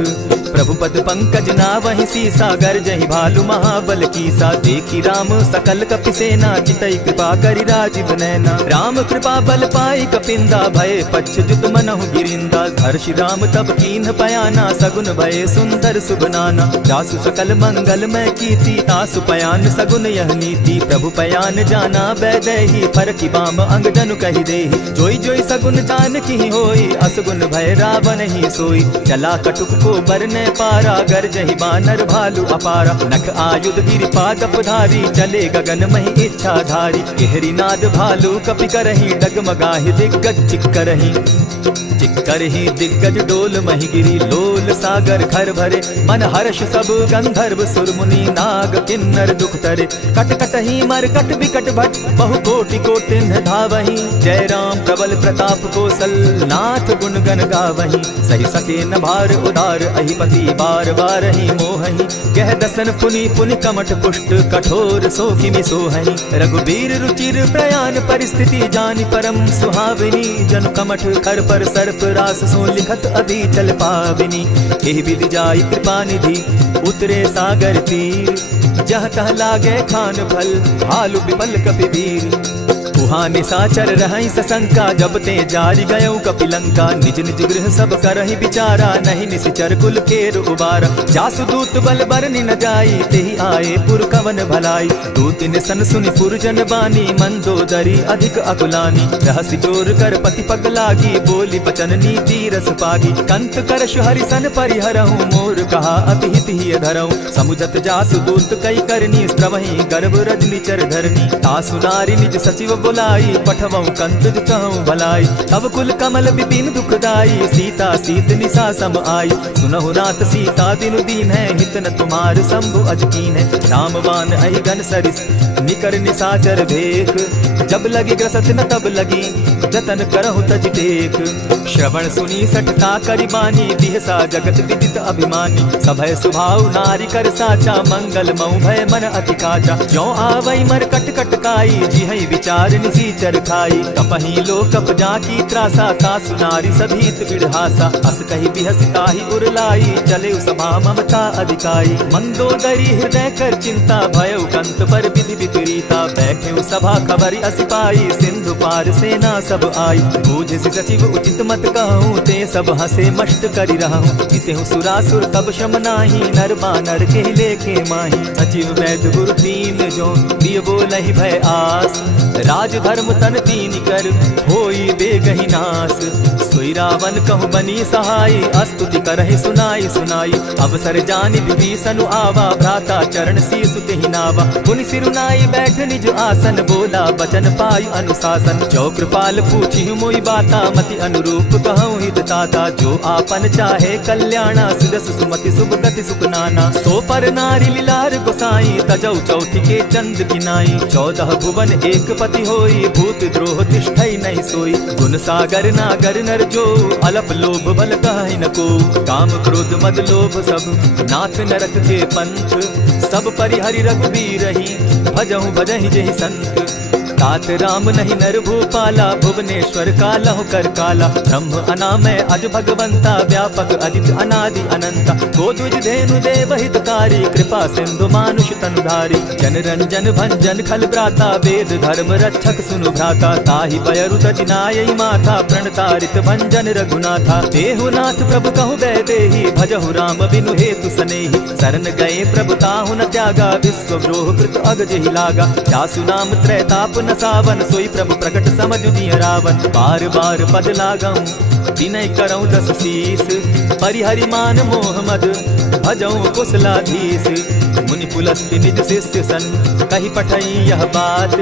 प्रभु पद पंकज नावहि सीसा, गर्जहि भालु महाबल कीसा। देखी राम सकल कपि सेना, चितई कृपा करि राजीव नैना। राम कृपा बल पाई कपिंदा, भय पच्छ जुत मनहु गिरिंदा। हर्षि राम तब कीन्ह पयाना, सगुन भय सुंदर शुभ नाना। जासु सकल मंगलमय कीर्ति, तासु पयान सगुन यह नीति। प्रभु पयान जाना बैदेही, फरकि बाम अंग जनु कहि देहि। जोई जोई सगुन जानकी होई, असगुन भय रावण ही सोई। चला कटुक को बरने पारा, गरजहि बानर भालु अपारा। नख आयुध गिरि पादप धारी, चले गगन महि इच्छाधारी। केहरी नाद भालु कपि करहि, डगमगाहि दिग्गज चिक्करहि। चिक्करहि दिग्गज डोल महि गिरी, लोल सागर खर भरे। मन हर्ष सब गंधर्व सुर मुनि, नाग किन्नर दुख तरे। कट कटहि मरकट बिकट भट, बहु कोटि कोटिन्ह धावहि। जय राम प्रबल प्रताप कौशल, नाथ गुण गण गावहि। सहि सके न भार उदार, अहिपति बार बार ही मोहहि। कह दसन पुनि पुनि कमठ पुष्ट, कठोर सो किमि सोहहि। रघुबीर रुचिर प्रयाण परिस्थिति, जानि परम सुहाविनी। जनु कमठ खर पर सर्प रास, सो लिखत अभी चल पाविनी। एहि विधि जाई कृपा निधि, उतरे सागर तीर। जहाँ तह लागे खान फल, भालु विपल कपि वीर। उहाँ निशाचर रहै सशंका, जब ते जारि गयौ कपिलंका। निज निज गृह सब करहि विचारा, नहीं निशिचर कुल केर उबारा। जासु दूत बल बरनि न जाई, तेहि आए पुर कवन भलाई। दूत निसन सुनि पुरजन बानी, मंदोदरी अधिक अकुलानी। रहसि जोर कर पति पग लागी, बोली बचन नीति रस पागी। कंत करशु हरिसन परिहरहु, मोर कहा अति हित ही धरहु। समुझत जासु दूत कई करनी, स्त्रवहि गर्भ रजनी चर धरनी। तासु नारी निज सचिव बुलाई, पठवऊँ कंत कहूँ भलाई। तब कुल कमल विपिन दुखदाई, सीता सीत निशा सम आई। सुनहु नाथ सीता दिनु दीन है, हित न तुम्हार शंभु अजकीन है। रामवान अहिगन सरिस, निकर निशाचर भेख। जब लगी ग्रसत न तब लगी, जतन करहु तज टेक। श्रवण सुनी सठता करि बानी, दिहसा जगत विदित अभिमानी। सभय सुभाव नारी कर साचा, मंगल मऊ भय मन अति काचा। ज्यों आवै मर कट कट काई, जिहै विचार निसीचर खाई। कपहि लो कप जाकी त्रासा, तासु नारी सभीत बिढ़ासा। अस कहि बिहसि ताहि उरलाई, चले सभा ममता अधिकाई। मंदोदरी हृदय कर चिंता, भयउ कंत पर विधि विपरीता। बैठे सभा खबरि अस पाई, सिंधु पार सेना सब आई। बूझसि सचिव उचित मत कहूँ, ते सब हसे मष्ट करि रहूँ। जितेहु सुरासुर तब शम नाही, नर बानर के लेखे माही। सचिव वैद्य गुरु तीन जो, प्रिय बोलहि भय आस। राज धर्म तन तीन कर, होई बेगहि नास। सोई रावण कहु बनी सहाई, स्तुति करहि सुनाई सुनाई। अवसर जानि विभीषण आवा, भ्राता चरण शीसु तेहि नावा। पुनि सिरुनाई बैठ निज आसन, बोला बचन पायु अनुशासन। जो कृपाल पूछि मोई बाता, मति अनुरूप कहूँ हित ताता। जो आपन चाहे कल्याणा, सिदस सुमति शुभ गति सुख नाना। सो पर नारी लीलार गोसाई, तजौ चौथि के चंद किनाई। 14 भुवन एक पति होई, भूत द्रोह तिष्ठै नहीं सोई। गुण सागर नागर नर जो, अलप लोभ बल कहि न को। काम क्रोध मद लोभ सब, नाथ नरक के पंथ। सब परिहरि रघुबीरहि, भजहु भजहि जेहि संत। तात राम नहीं नर भूपाला, भुवनेश्वर कालहु कर काला। ब्रह्म अनामय अज भगवंता, व्यापक अजित अनादि अनंता। गोदुज धेनु देव हितकारी, कृपा सिंधु मानुष तनुधारी। जन रंजन भंजन खल भ्राता, वेद धर्म रक्षक सुनु भ्राता। ताहि बयरु तजिनायि माथा, प्रणतारित भंजन रघुनाथा। देहु नाथ प्रभु कहु बैदेहि, भजहु राम बिनु हेतु सनेहि। शरण गए प्रभु ताहु न त्यागा, विश्वद्रोह कृत अग जेहि लागा। जासु नाम त्रैताप न सावन, सोई प्रभु प्रकट समझ दिय रावण। बार बार पद लागऊं, विनय करऊं दस शीस। परिहरि मान मोह मद, भजऊं कुशलाधीश। मुनि पुलस्ति निज शिष्य सन, कहि पठई यह बात।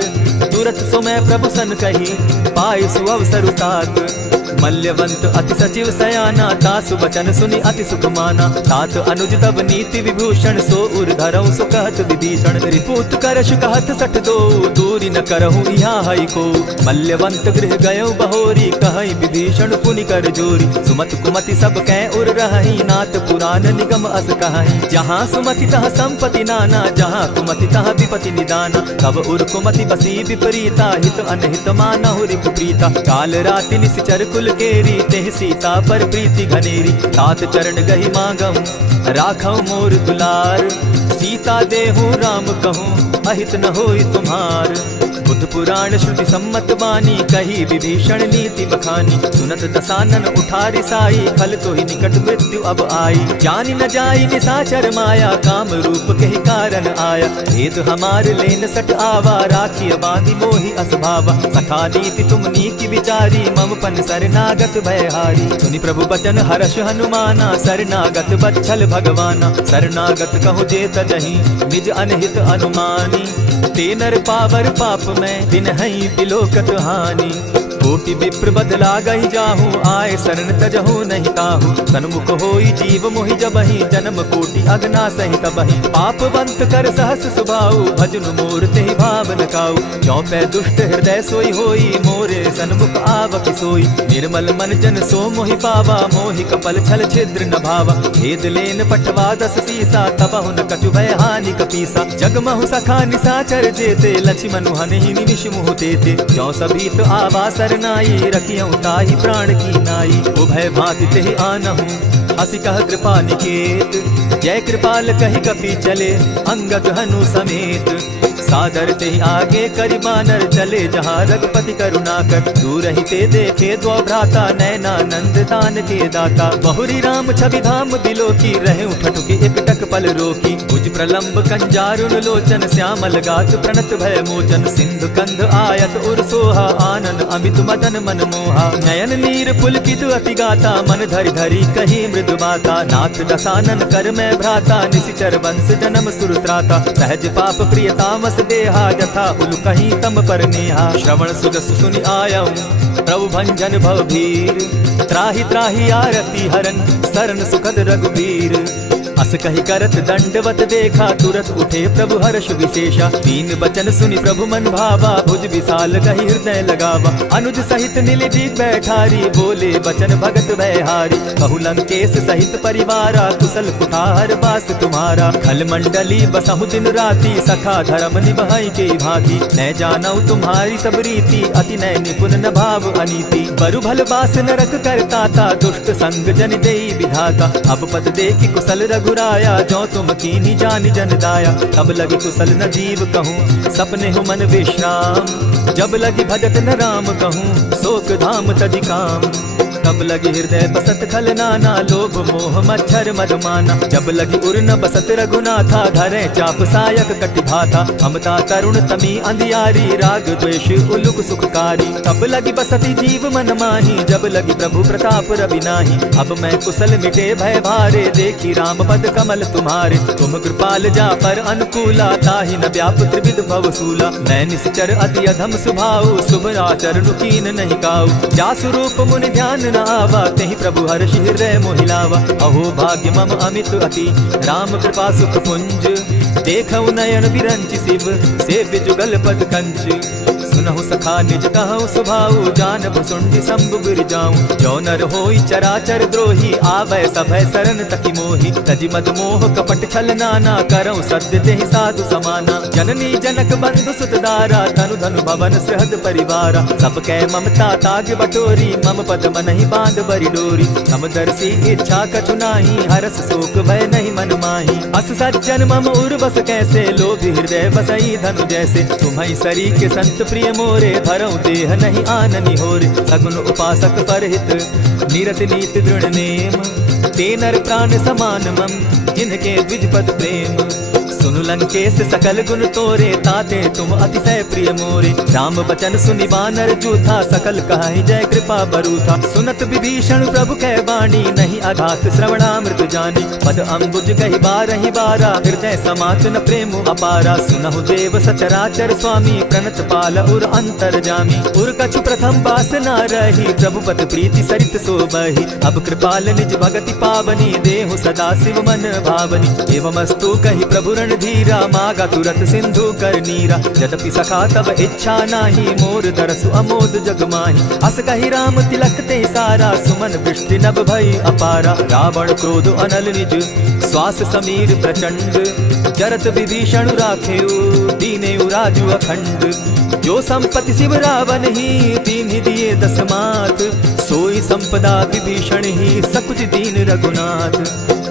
तुरत सो मैं प्रभु सन कही, पाई सुअवसर तात। मल्यवंत अति सचिव सयाना, तासु बचन सुनि अति सुख माना। तात अनुज तब नीति विभूषण, सो उर धरऊं सो कहत विभीषण। रिपुत करश कहत सठ दो, दूरी न करहूँ यहाँ हई को। मल्यवंत गृह गयो बहोरी, कहई विभीषण पुनि कर जोरी। सुमति कुमति सब कै उर रहई, नाथ पुराण निगम अस कहई। जहाँ सुमति तह संपत्ति नाना, जहाँ कुमति तह विपति निदाना। तब उर कुमति बसी विपरीता, हित अनहित मानहु रिपु प्रीता। काल राति निशिचर कुल कुल केरी, तेह सीता पर प्रीति घनेरी। तात चरण गही मांगम, राखौ मोर दुलार। सीता देहु राम कहूँ, अहित न होई तुम्हार। बुद्ध पुराण श्रुति सम्मत बानी, कही विभीषण नीति बखानी। सुनत दसानन उठारी साई, फल तो ही निकट मृत्यु अब आई। जानी न जाई निशाचर माया, काम रूप के ही कारण आया। भेद हमार लेन सट आवा, राखी बांधी मोहि असभावा। सखा नीति तुम नीति विचारी, मम पन शरणागत भयहारी। सुनि प्रभु बचन हर्ष हनुमाना, शरणागत बच्छल भगवाना। शरणागत कहु जे तजहि, निज अनहित अनुमानी। ते नर पावर पाप में, दिन हई बिलोकत हानि। कोटि विप्र बदला गही जाहू, आए शरण तजहू नहीं ताहू। सन्मुख होई जीव मोहि जबहि, जन्म कोटि अगना सहि तबहि। पापवंत कर सहस सुभाऊ, भजन मोर तेहि भावन काऊ। जो पै दुष्ट हृदय सोई होई, मोरे सन्मुख आवक सोई। निर्मल मन जन सो मोहि पावा, मोहि कपल छल छिद्र न भावा। भेद लेन पठवा दस सीसा, तबहु न कछु भय हानि कपीसा। जगमहु सखा निशाचर जेते, लक्ष्मण हनहि निमिष मुह तेते। जो सभीत आवा सरनाई, रखियौ ताहि प्राण की नाई। उभय भांति तेहि आनहु, हसी कह कृपा निकेत। जय कृपाल कहि कपि चले, अंगद हनु समेत। सादर तेहि आगे करि बानर, चले जहाँ रघुपति करुणाकर। दूर ही ते देखे द्वौ भ्राता, नैनानंद दान के दाता। बहुरी राम छवि धाम बिलोकी, रहे ठठुकी एक टक पल रोकी। भुज प्रलंब कंजारुन लोचन, श्यामल गात प्रणत भय मोचन। सिंधु कंध आयत उर सोहा, आनन अमित मदन मन मोहा। नयन नीर पुलकित अति गाता, मन धरि धरि कही मृदु बाता। नाथ दसानन कर मैं भ्राता, निशिचर वंश जन्म सुरत्राता। सहज पाप प्रिय तामस देहा, जथा उलु कहीं तम पर नेहा। श्रवण सुजस सुनि आयऊ, प्रभु भंजन भव भीर। त्राहि त्राहि आरती हरन, शरण सुखद रघुबीर। अस कहि करत दंडवत देखा, तुरत उठे प्रभु हर्ष विशेषा। दीन बचन सुनि प्रभु मन भावा, भुज विशाल कहि हृदय लगावा। अनुज सहित नीलजी बैठारी, बोले बचन भगत भयहारी। कहु लंकेश सहित परिवारा, कुशल कुठार बास तुम्हारा। खल मंडली बसहु दिन राति, सखा धर्म निभाई के भांति। न जानौ तुम्हारी सब रीति, अति नय निपुण न भाव अनीति। बरु भल बास नरक करताता, दुष्ट संग जन देई विधाता। अब पद देखि कुशल रघुराया, जो तुम कीनी जानि जन दाया। तब लगी कुशल न जीव कहूँ, सपने हो मन विश्राम। जब लगी भजत न राम कहूँ, शोक धाम तदि काम। तब लगी हृदय बसत खल नाना, लोभ मोह मच्छर मधुमाना। जब लगी उर न बसत रघुनाथा, धरे चाप सायक कटि भाता। ममता तरुण तमी अंधियारी, राग द्वेष उलुक सुखकारी। तब लगी बसती जीव मन माही, जब लगी प्रभु प्रताप रवि नाही। अब मैं कुशल मिटे भय भारे, देखी राम पद कमल तुम्हारे। तुम कृपाल जा पर अनुकूला, ताहि न व्याप त्रिविध भवसूला। मैं निश्चर अति अधम सुभाऊ, शुभ आचरण कीन नहीं काऊ। जासु रूप मुनि ध्यान न आवा, तेहि प्रभु हर्षि हृदय मोहि लावा। अहो भाग्य मम अमित अति, राम कृपा सुख पुंज। देखऊ नयन बिरंचि शिव, सेव्य जुगल पद कंच। सुनहु सखा निज कहु सुभाऊ, जानब सुंडि शंभु गिर जाऊं। जो नर होई चराचर द्रोही, आवै सभय शरण तकि मोहि। तजि मद मोह कपट छल नाना, करऊं सद्य तेहि साधु समाना। जननी जनक बंधु सुत दारा, धनु धनु भवन सहद परिवारा। सब कै ममता ताग बटोरी, मम पद मनहि बांध बरि डोरी। समदर्शी इच्छा कछु नाही, हरस शोक भय नहीं मन माही। अस सज्जन मम उर बस कैसे, लोभी हृदय बसई धनु जैसे। तुम्हि सरी के संत प्रिय मोरे, धरऊं देह नहीं आननि होरे। सगुन उपासक परहित, निरत नीति दृढ़ नेम। ते नर प्राण समान मम, जिनके द्विजपद प्रेम। सुनु लंकेश सकल गुण तोरे, ताते तुम अतिशय प्रिय मोरे। राम बचन सुनि बानर जूथा, सकल कहाहि जय कृपा बरूथा। सुनत विभीषण प्रभु कै वाणी, नहीं अघात श्रवणामृत जानी। पद अम्बुज कहि बारहि बारा, हृदय समात न प्रेम अपारा। सुनहु देव सचराचर स्वामी, प्रणत पाल उर अंतर जामी। उर कछु प्रथम बास न रही, प्रभु पद प्रीति सरित सोबहि। अब कृपाल निज भगति पावनी, देहु सदा शिव मन भावनी। एवमस्तु कहि प्रभु धीरा, मागा तुरत सिंधु कर नीरा। यद्यपि सखा तब इच्छा नाही, मोर दरसु अमोद जग माही। अस कहि राम तिलक ते सारा, सुमन वृष्टि नभ भई अपारा। रावण क्रोध अनल निज, श्वास समीर प्रचंड। जरत विभीषण राखेउ, दीनेउ राजु अखंड। जो संपत्ति शिव रावण ही, दीन्हि दिए दस मात। सोई संपदा विभीषण ही सकुच दीन रघुनाथ।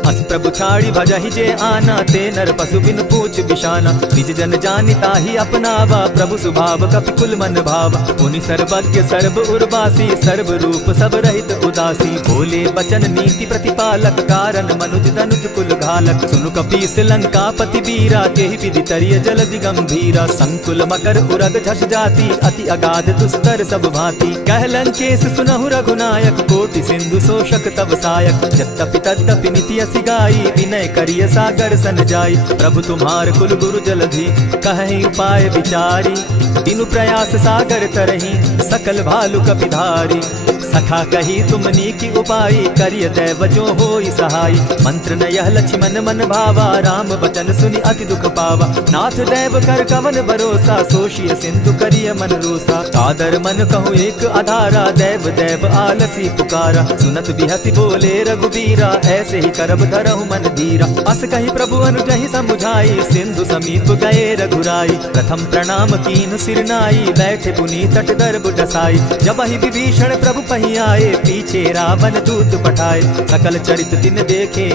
अस प्रभु छाड़ी भजहि जे आना, ते नर पशु बिन पूछ बिशाना। निज जन जानिता ही अपनावा, प्रभु स्वभाव कपिकुल मन भावा। मुनि सर्वज्ञ सर्व उर्वासी, सर्व रूप सब रहित उदासी। बोले बचन नीति प्रतिपालक, कारण मनुज धनुज कुल घालक। सुनु कपीस लंकापति वीरा, तेहि विधि तरिय जलधि गंभीरा। संकुल मकर उरग झस जाति, अति अगाध दुस्तर सब भांति। कह लंकेश सुनहु रघुनायक, कोटि सिंधु शोषक तब सायक। यद्यपि तद्यपि निति गाई, विनय करिय सागर सन जाई। प्रभु तुम्हार कुल गुरु जलधि, कहीं उपाय विचारी। बिनु प्रयास सागर तरही, सकल भालु कपिधारी। सखा कही तुमनी की उपाय, करिय दैव जो होई सहाय। मंत्र न यह लक्ष्मण मन भावा, राम बचन सुनि अति दुख पावा। नाथ दैव कर कवन भरोसा, सोषिय सिंधु करिय मन रोसा। कादर मन कहूँ एक आधारा, दैव दैव आलसी पुकारा। सुनत बिहसी बोले रघुबीरा, ऐसे ही करब धरहु मन धीरा। अस कही प्रभु अनुजहि समुझाई, सिंधु समीप गए रघुराई। प्रथम प्रणाम कीन सिर नाई, बैठे पुनि तट दर्भ डसाई। जब ही विभीषण प्रभु पही आए, पीछे रावण दूत पठाए। सकल चरित दिन देखे,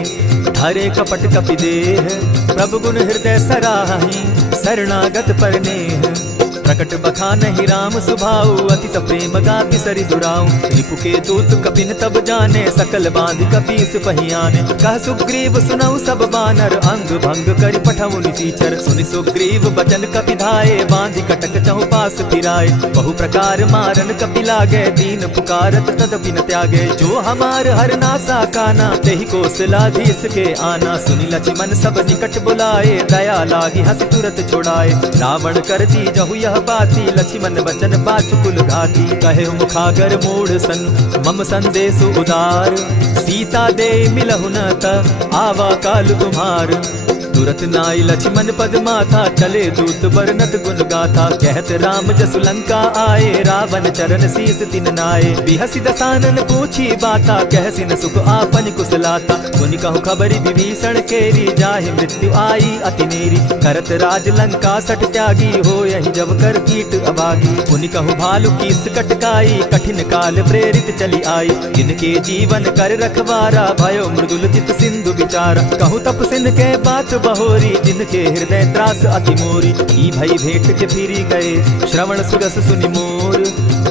धरे कपट कपि देह। प्रभु गुण हृदय सराहि, शरणागत पर नेह। प्रकट बखानहि राम सुभाऊ, अति प्रेम गाति सरि दुराऊ। रिपु के दूत कपिन तब जाने, सकल बांधि कपीस पहियाने। कह सुग्रीव सुनऊ सब बानर, अंग भंग करि पठऊ निशीचर। सुनि सुग्रीव बचन कपि धाये, बांधि कटक चहु पास फिराए। बहु प्रकार मारन कपि लागे, दीन पुकारत तदपि न त्यागे। जो हमार हर नासा काना, तेहि कौशलाधीश के आना। सुनि लक्ष्मण सब निकट बुलाए, दया लागी हंस तुरत छुड़ाए। रावण कर दी जहु यह बाती, लक्ष्मण बचन बाचुकुल घाती। कहे मुखागर मूढ़ सन, मम संदेश उदार। सीता दे मिलहु न त, आवा काल तुम्हार। तुरत नाई लक्ष्मण पद माथा, चले दूत बरनत गुण गाथा। कहत राम जसु लंका आए, रावण चरण शीस तिन नाये। बिहसि दसानन पूछी बाता, कहसि न सुख आपन कुशलाता। मुनि कहु खबरि विभीषण केरी, जाहि मृत्यु आई अति नेरी। करत राज लंका सट त्यागी, हो यही जब कर कीट अभागी। मुनि कहु भालु कीस कटकाई, कठिन काल प्रेरित चली आई। जिनके जीवन कर रखवारा, भयो मृदुल चित सिंधु विचारा। कहु तप सिंह के बात बहोरी, जिनके हृदय त्रास अति मोरी। ई भई भेंट के फिरी गए, श्रवण सुरस सुनि मोर।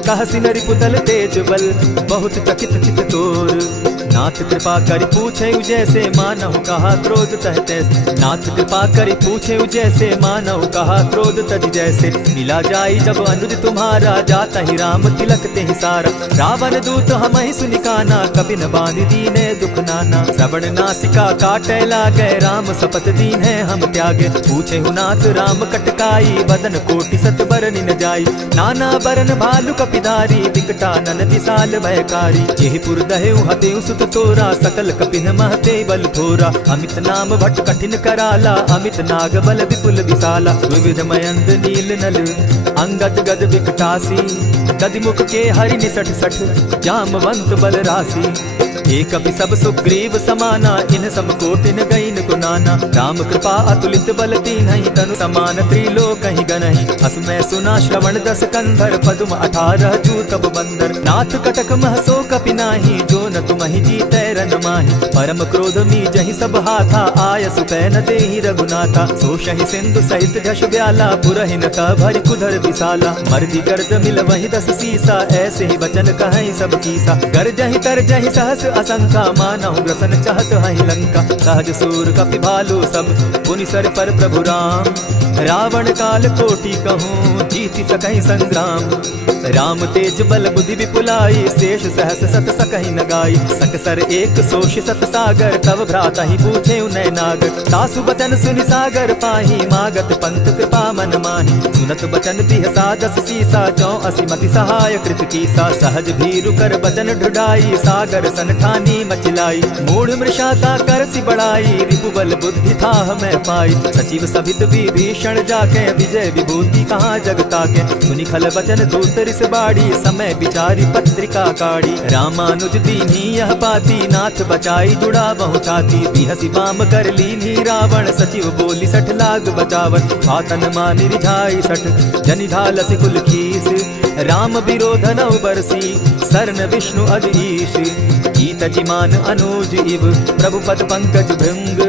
कहसि न रिपुदल तेज बल, बहुत चकित चित तोर। नाथ कृपा करि पूछे जैसे, मानहु कहा क्रोध तह तैसे। नाथ कृपा करि पूछे जैसे, मानहु कहा क्रोध तज जैसे। मिला जाई जब अनुज तुम्हारा, जाता ही राम तिलक तेहि सारा। रावण दूत हमहि सुनि काना, कपिन बांधि दीने दुख नाना। श्रवण नासिका काटै लागे, राम शपथ दीन्हे हम त्यागे। पूछे नाथ राम कटकाई, बदन कोटि सत बरनि न जाई। नाना बरन भालु कपिधारी, विकटानन विशाल भयकारी। जेहि पुर दहेउ हतेउ सुत तोरा, सकल कपिन महते बल थोरा। अमित नाम भट कठिन कराला, अमित नाग बल विपुल विशाला। विविध मयंद नील नल, अंगद गद विकटासी। गदिमुख के हरि निसठ सठ, जामवंत बल राशि। एक कपि सब सुग्रीव समाना, इन सम कोटिन गईन गुनाना। राम कृपा अतुलित बल तीन्हि, तनु समान त्रिलोक ही गनहि। अस मैं सुना श्रवण दस कंधर, पदुम 18 जूतब बंदर। नाथ कटक महसो कपि नाही, जो न तुमहि जीतै रन माहि। परम क्रोध मी जहि सब हाथा, आय सुपै न देहि रघुनाथा। सोषहि सिंधु सहित झष ब्याला, पुरहिन का भरि कुधर विशाला। मर्दि गर्द मिल वहि 10 सीसा, ऐसे ही वचन कहहि सब कीसा। गर्जहि तरजहि सहस असंका, मानहु ग्रसन चाहत हहि लंका। सहज सूर कपि भालु सब, पुनि सर पर प्रभु राम। रावण काल कोटि कहूँ, जीति सकहि संग्राम। राम तेज बल बुद्धि विपुलाई, शेष सहस सत सकहि न गाई। सकसर एक सोष सत सागर, तब भ्राता ही पूछे उनय नागर। सासु बचन सुनि सागर पाही, मागत पंत कृपा मन माही। सुनत बचन बिहसा 10 सीसा, 84 मति सहाय कृत कीसा। सहज भीरु कर बचन ढुढ़ाई, सागर सन ठानी मचिलाई। मूढ़ मृषा का करसि बढ़ाई, रिपुबल बुद्धि था मैं पाई। सचिव सभित विभीषण जाके, विजय विभूति कहाँ जगता के। सुनि खल बचन दूत रिस बाड़ी, समय विचारी पत्रिका काढ़ी। रामानुज दीनी यह बाती, नाथ बचाई जुड़ा बहु छाती। बिहसी बाम कर लीनी रावण, सचिव बोली 60 लाग बचावन। आतन मानि रिझाई 60, जनि ढालसि कुल खीस। राम विरोध नौ बरसी शरण विष्णु अधीश। कीत जिमान अनुज इव प्रभु पद पंकज भृंग।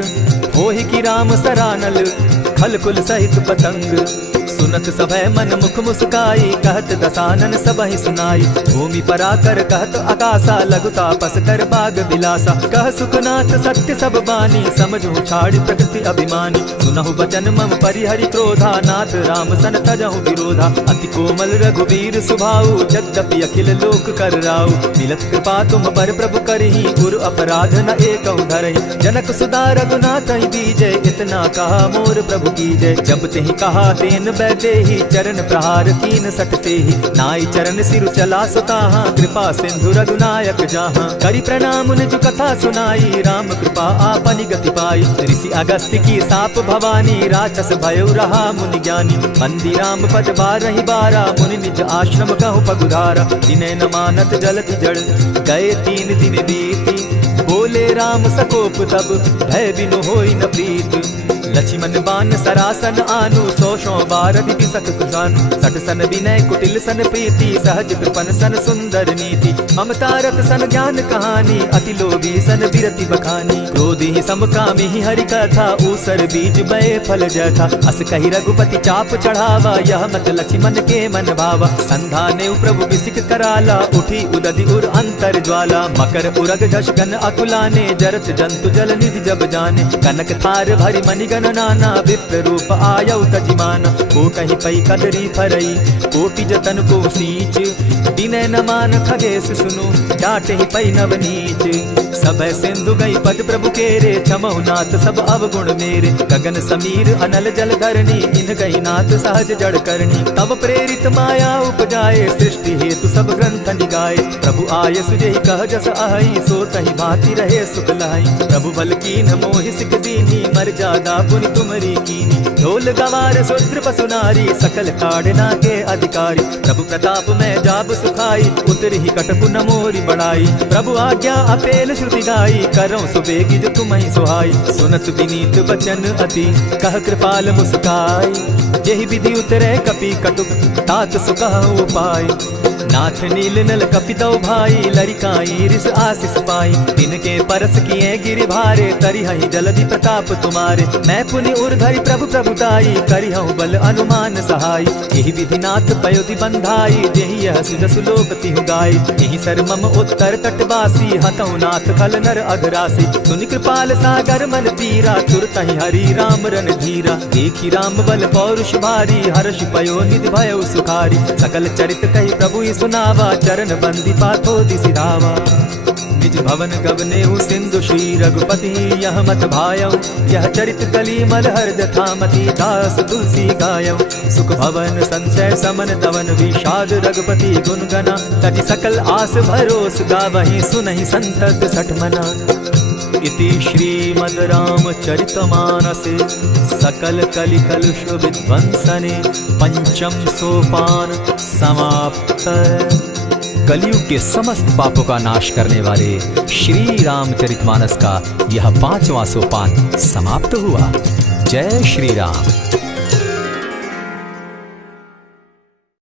होहि की राम सरानल खल कुल सहित पतंग। सुनत सभय मन मुख मुस्काई कहत दसानन सबहि सुनाई। भूमि पराकर कहत आकाशा लघु तापस कर बाग बिलासा। कह सुखनाथ सत्य सब बानी समझू छाड़ी प्रकृति अभिमानी। सुनहु बचन मम परिहरि क्रोधा नाथ राम सन तजहु विरोधा। अति कोमल रघुवीर सुभाऊ यद्यपि अखिल लोक कर राऊ। मिलत कृपा तुम पर प्रभु करही गुरु अपराध न एकहु धरहि। जनक सुधा रघुनाथ दीजय इतना कहा मोर प्रभु की जय। जब तेहि कहा तेन बैठे ही चरण प्रहार कीन सटते ही। नाई चरण सिर चला सुताहा कृपा सिंधु रघुनायक जहाँ। करि प्रणाम निज कथा सुनाई राम कृपा आपनि गति पाई। ऋषि अगस्त्य की साप भवानी राक्षस भयो रहा मुनि ज्ञानी। बंदी राम पद बारहि बारा मुनि निज आश्रम कहु पगुधारा। दिने न मानत जलति जड़ गए 3 दिन बीती। बोले राम सकोप तब भय बिनु होई न प्रीत। लक्ष्मण बान सरासन आनु 100 बार दिति सख सुजानु। सठ सन विनय कुटिल सन प्रीति सहज कृपन सन सुंदर नीति। ममता रत सन ज्ञान कहानी अति लोभी सन विरति बखानी। क्रोधी समकामी हरि कथा ऊसर बीज बय फल जथा। अस कहि रघुपति चाप चढ़ावा यह मत लक्ष्मण के मन भावा। संधाने प्रभु बिसिक कराला उठी उदधि उर अंतर ज्वाला। मकर उरग झष गन अकुलाने जरत जंतु जल निधि जब जाने। कनक थार भरी मणिगण नाना विप्र रूप आयौ तजिमाना। कोटहि पै कदरी फरई कोटि जतन को सींच। विनय न मान खगेश सुनु डांटहि पै नव नीच। सब सिंधु गई पद प्रभु केरे क्षमहु नाथ सब अवगुण मेरे। गगन समीर अनल जल धरणी इन गई नाथ सहज जड़ करनी। तब प्रेरित माया उपजाए सृष्टि हेतु सब ग्रंथ निगाए। प्रभु आय सुजेहि कह जस अहि सो तहि भांति रहे सुख लहै। प्रभु बल कीन मोहि सिख दीनी मर्यादा पुनि तुमरी कीनी। ढोल गवार शूद्र पशु नारी सकल काढ़ना के अधिकारी। प्रभु प्रताप में जाब सुखाई उतरि ही कटकु न मोरी बढ़ाई। प्रभु आज्ञा अपेल श्रुति गाई करौ सुबेगी जो तुम्हि सुहाई। सुनत विनीत बचन अति कह कृपाल मुस्काई। जेहि विधि उतरे कपि कटुक तात सुकहु उपाय। नाथ नील नल कपितौ भाई लरिकाई रिस आशीष पाई। तिनके परस किए गिरि भारे तरिहहि जलधि प्रताप तुम्हारे। मैं पुनि उर्धरि प्रभु प्रभुताई करिहु बल अनुमान सहाय। एहि विधि नाथ पयोधि बंधाई जेहि यह सुजसु लोक तिहु गाई। एहि सर मम उत्तर तटवासी हतौ नाथ खल नर अघरासी। सुनि कृपाल सागर मन पीरा तुरतहि हरि राम रन धीरा। देखि राम बल पौरुष भारी हर्ष पयो निधि भयो सुखारी। सकल चरित कहि प्रभु सुनावा चरण बंदी पाथो दिसि धावा। निज भवन गवनेहु सिंधु श्री रघुपति यह मत भायौ। यह चरित कली मलहर्द थामति दास तुलसी गायौ। सुख भवन संचय समन तवन विषाद रघुपति गुण गना। तजि सकल आस भरोस गावहि सुनहि संतत सठ मना। इति श्रीमद् रामचरितमानसे सकल कलि कलुष विध्वंसने पंचम सोपान समाप्त। कलयुग के समस्त पापों का नाश करने वाले श्री रामचरितमानस का यह 5वां सोपान समाप्त हुआ। जय श्री राम।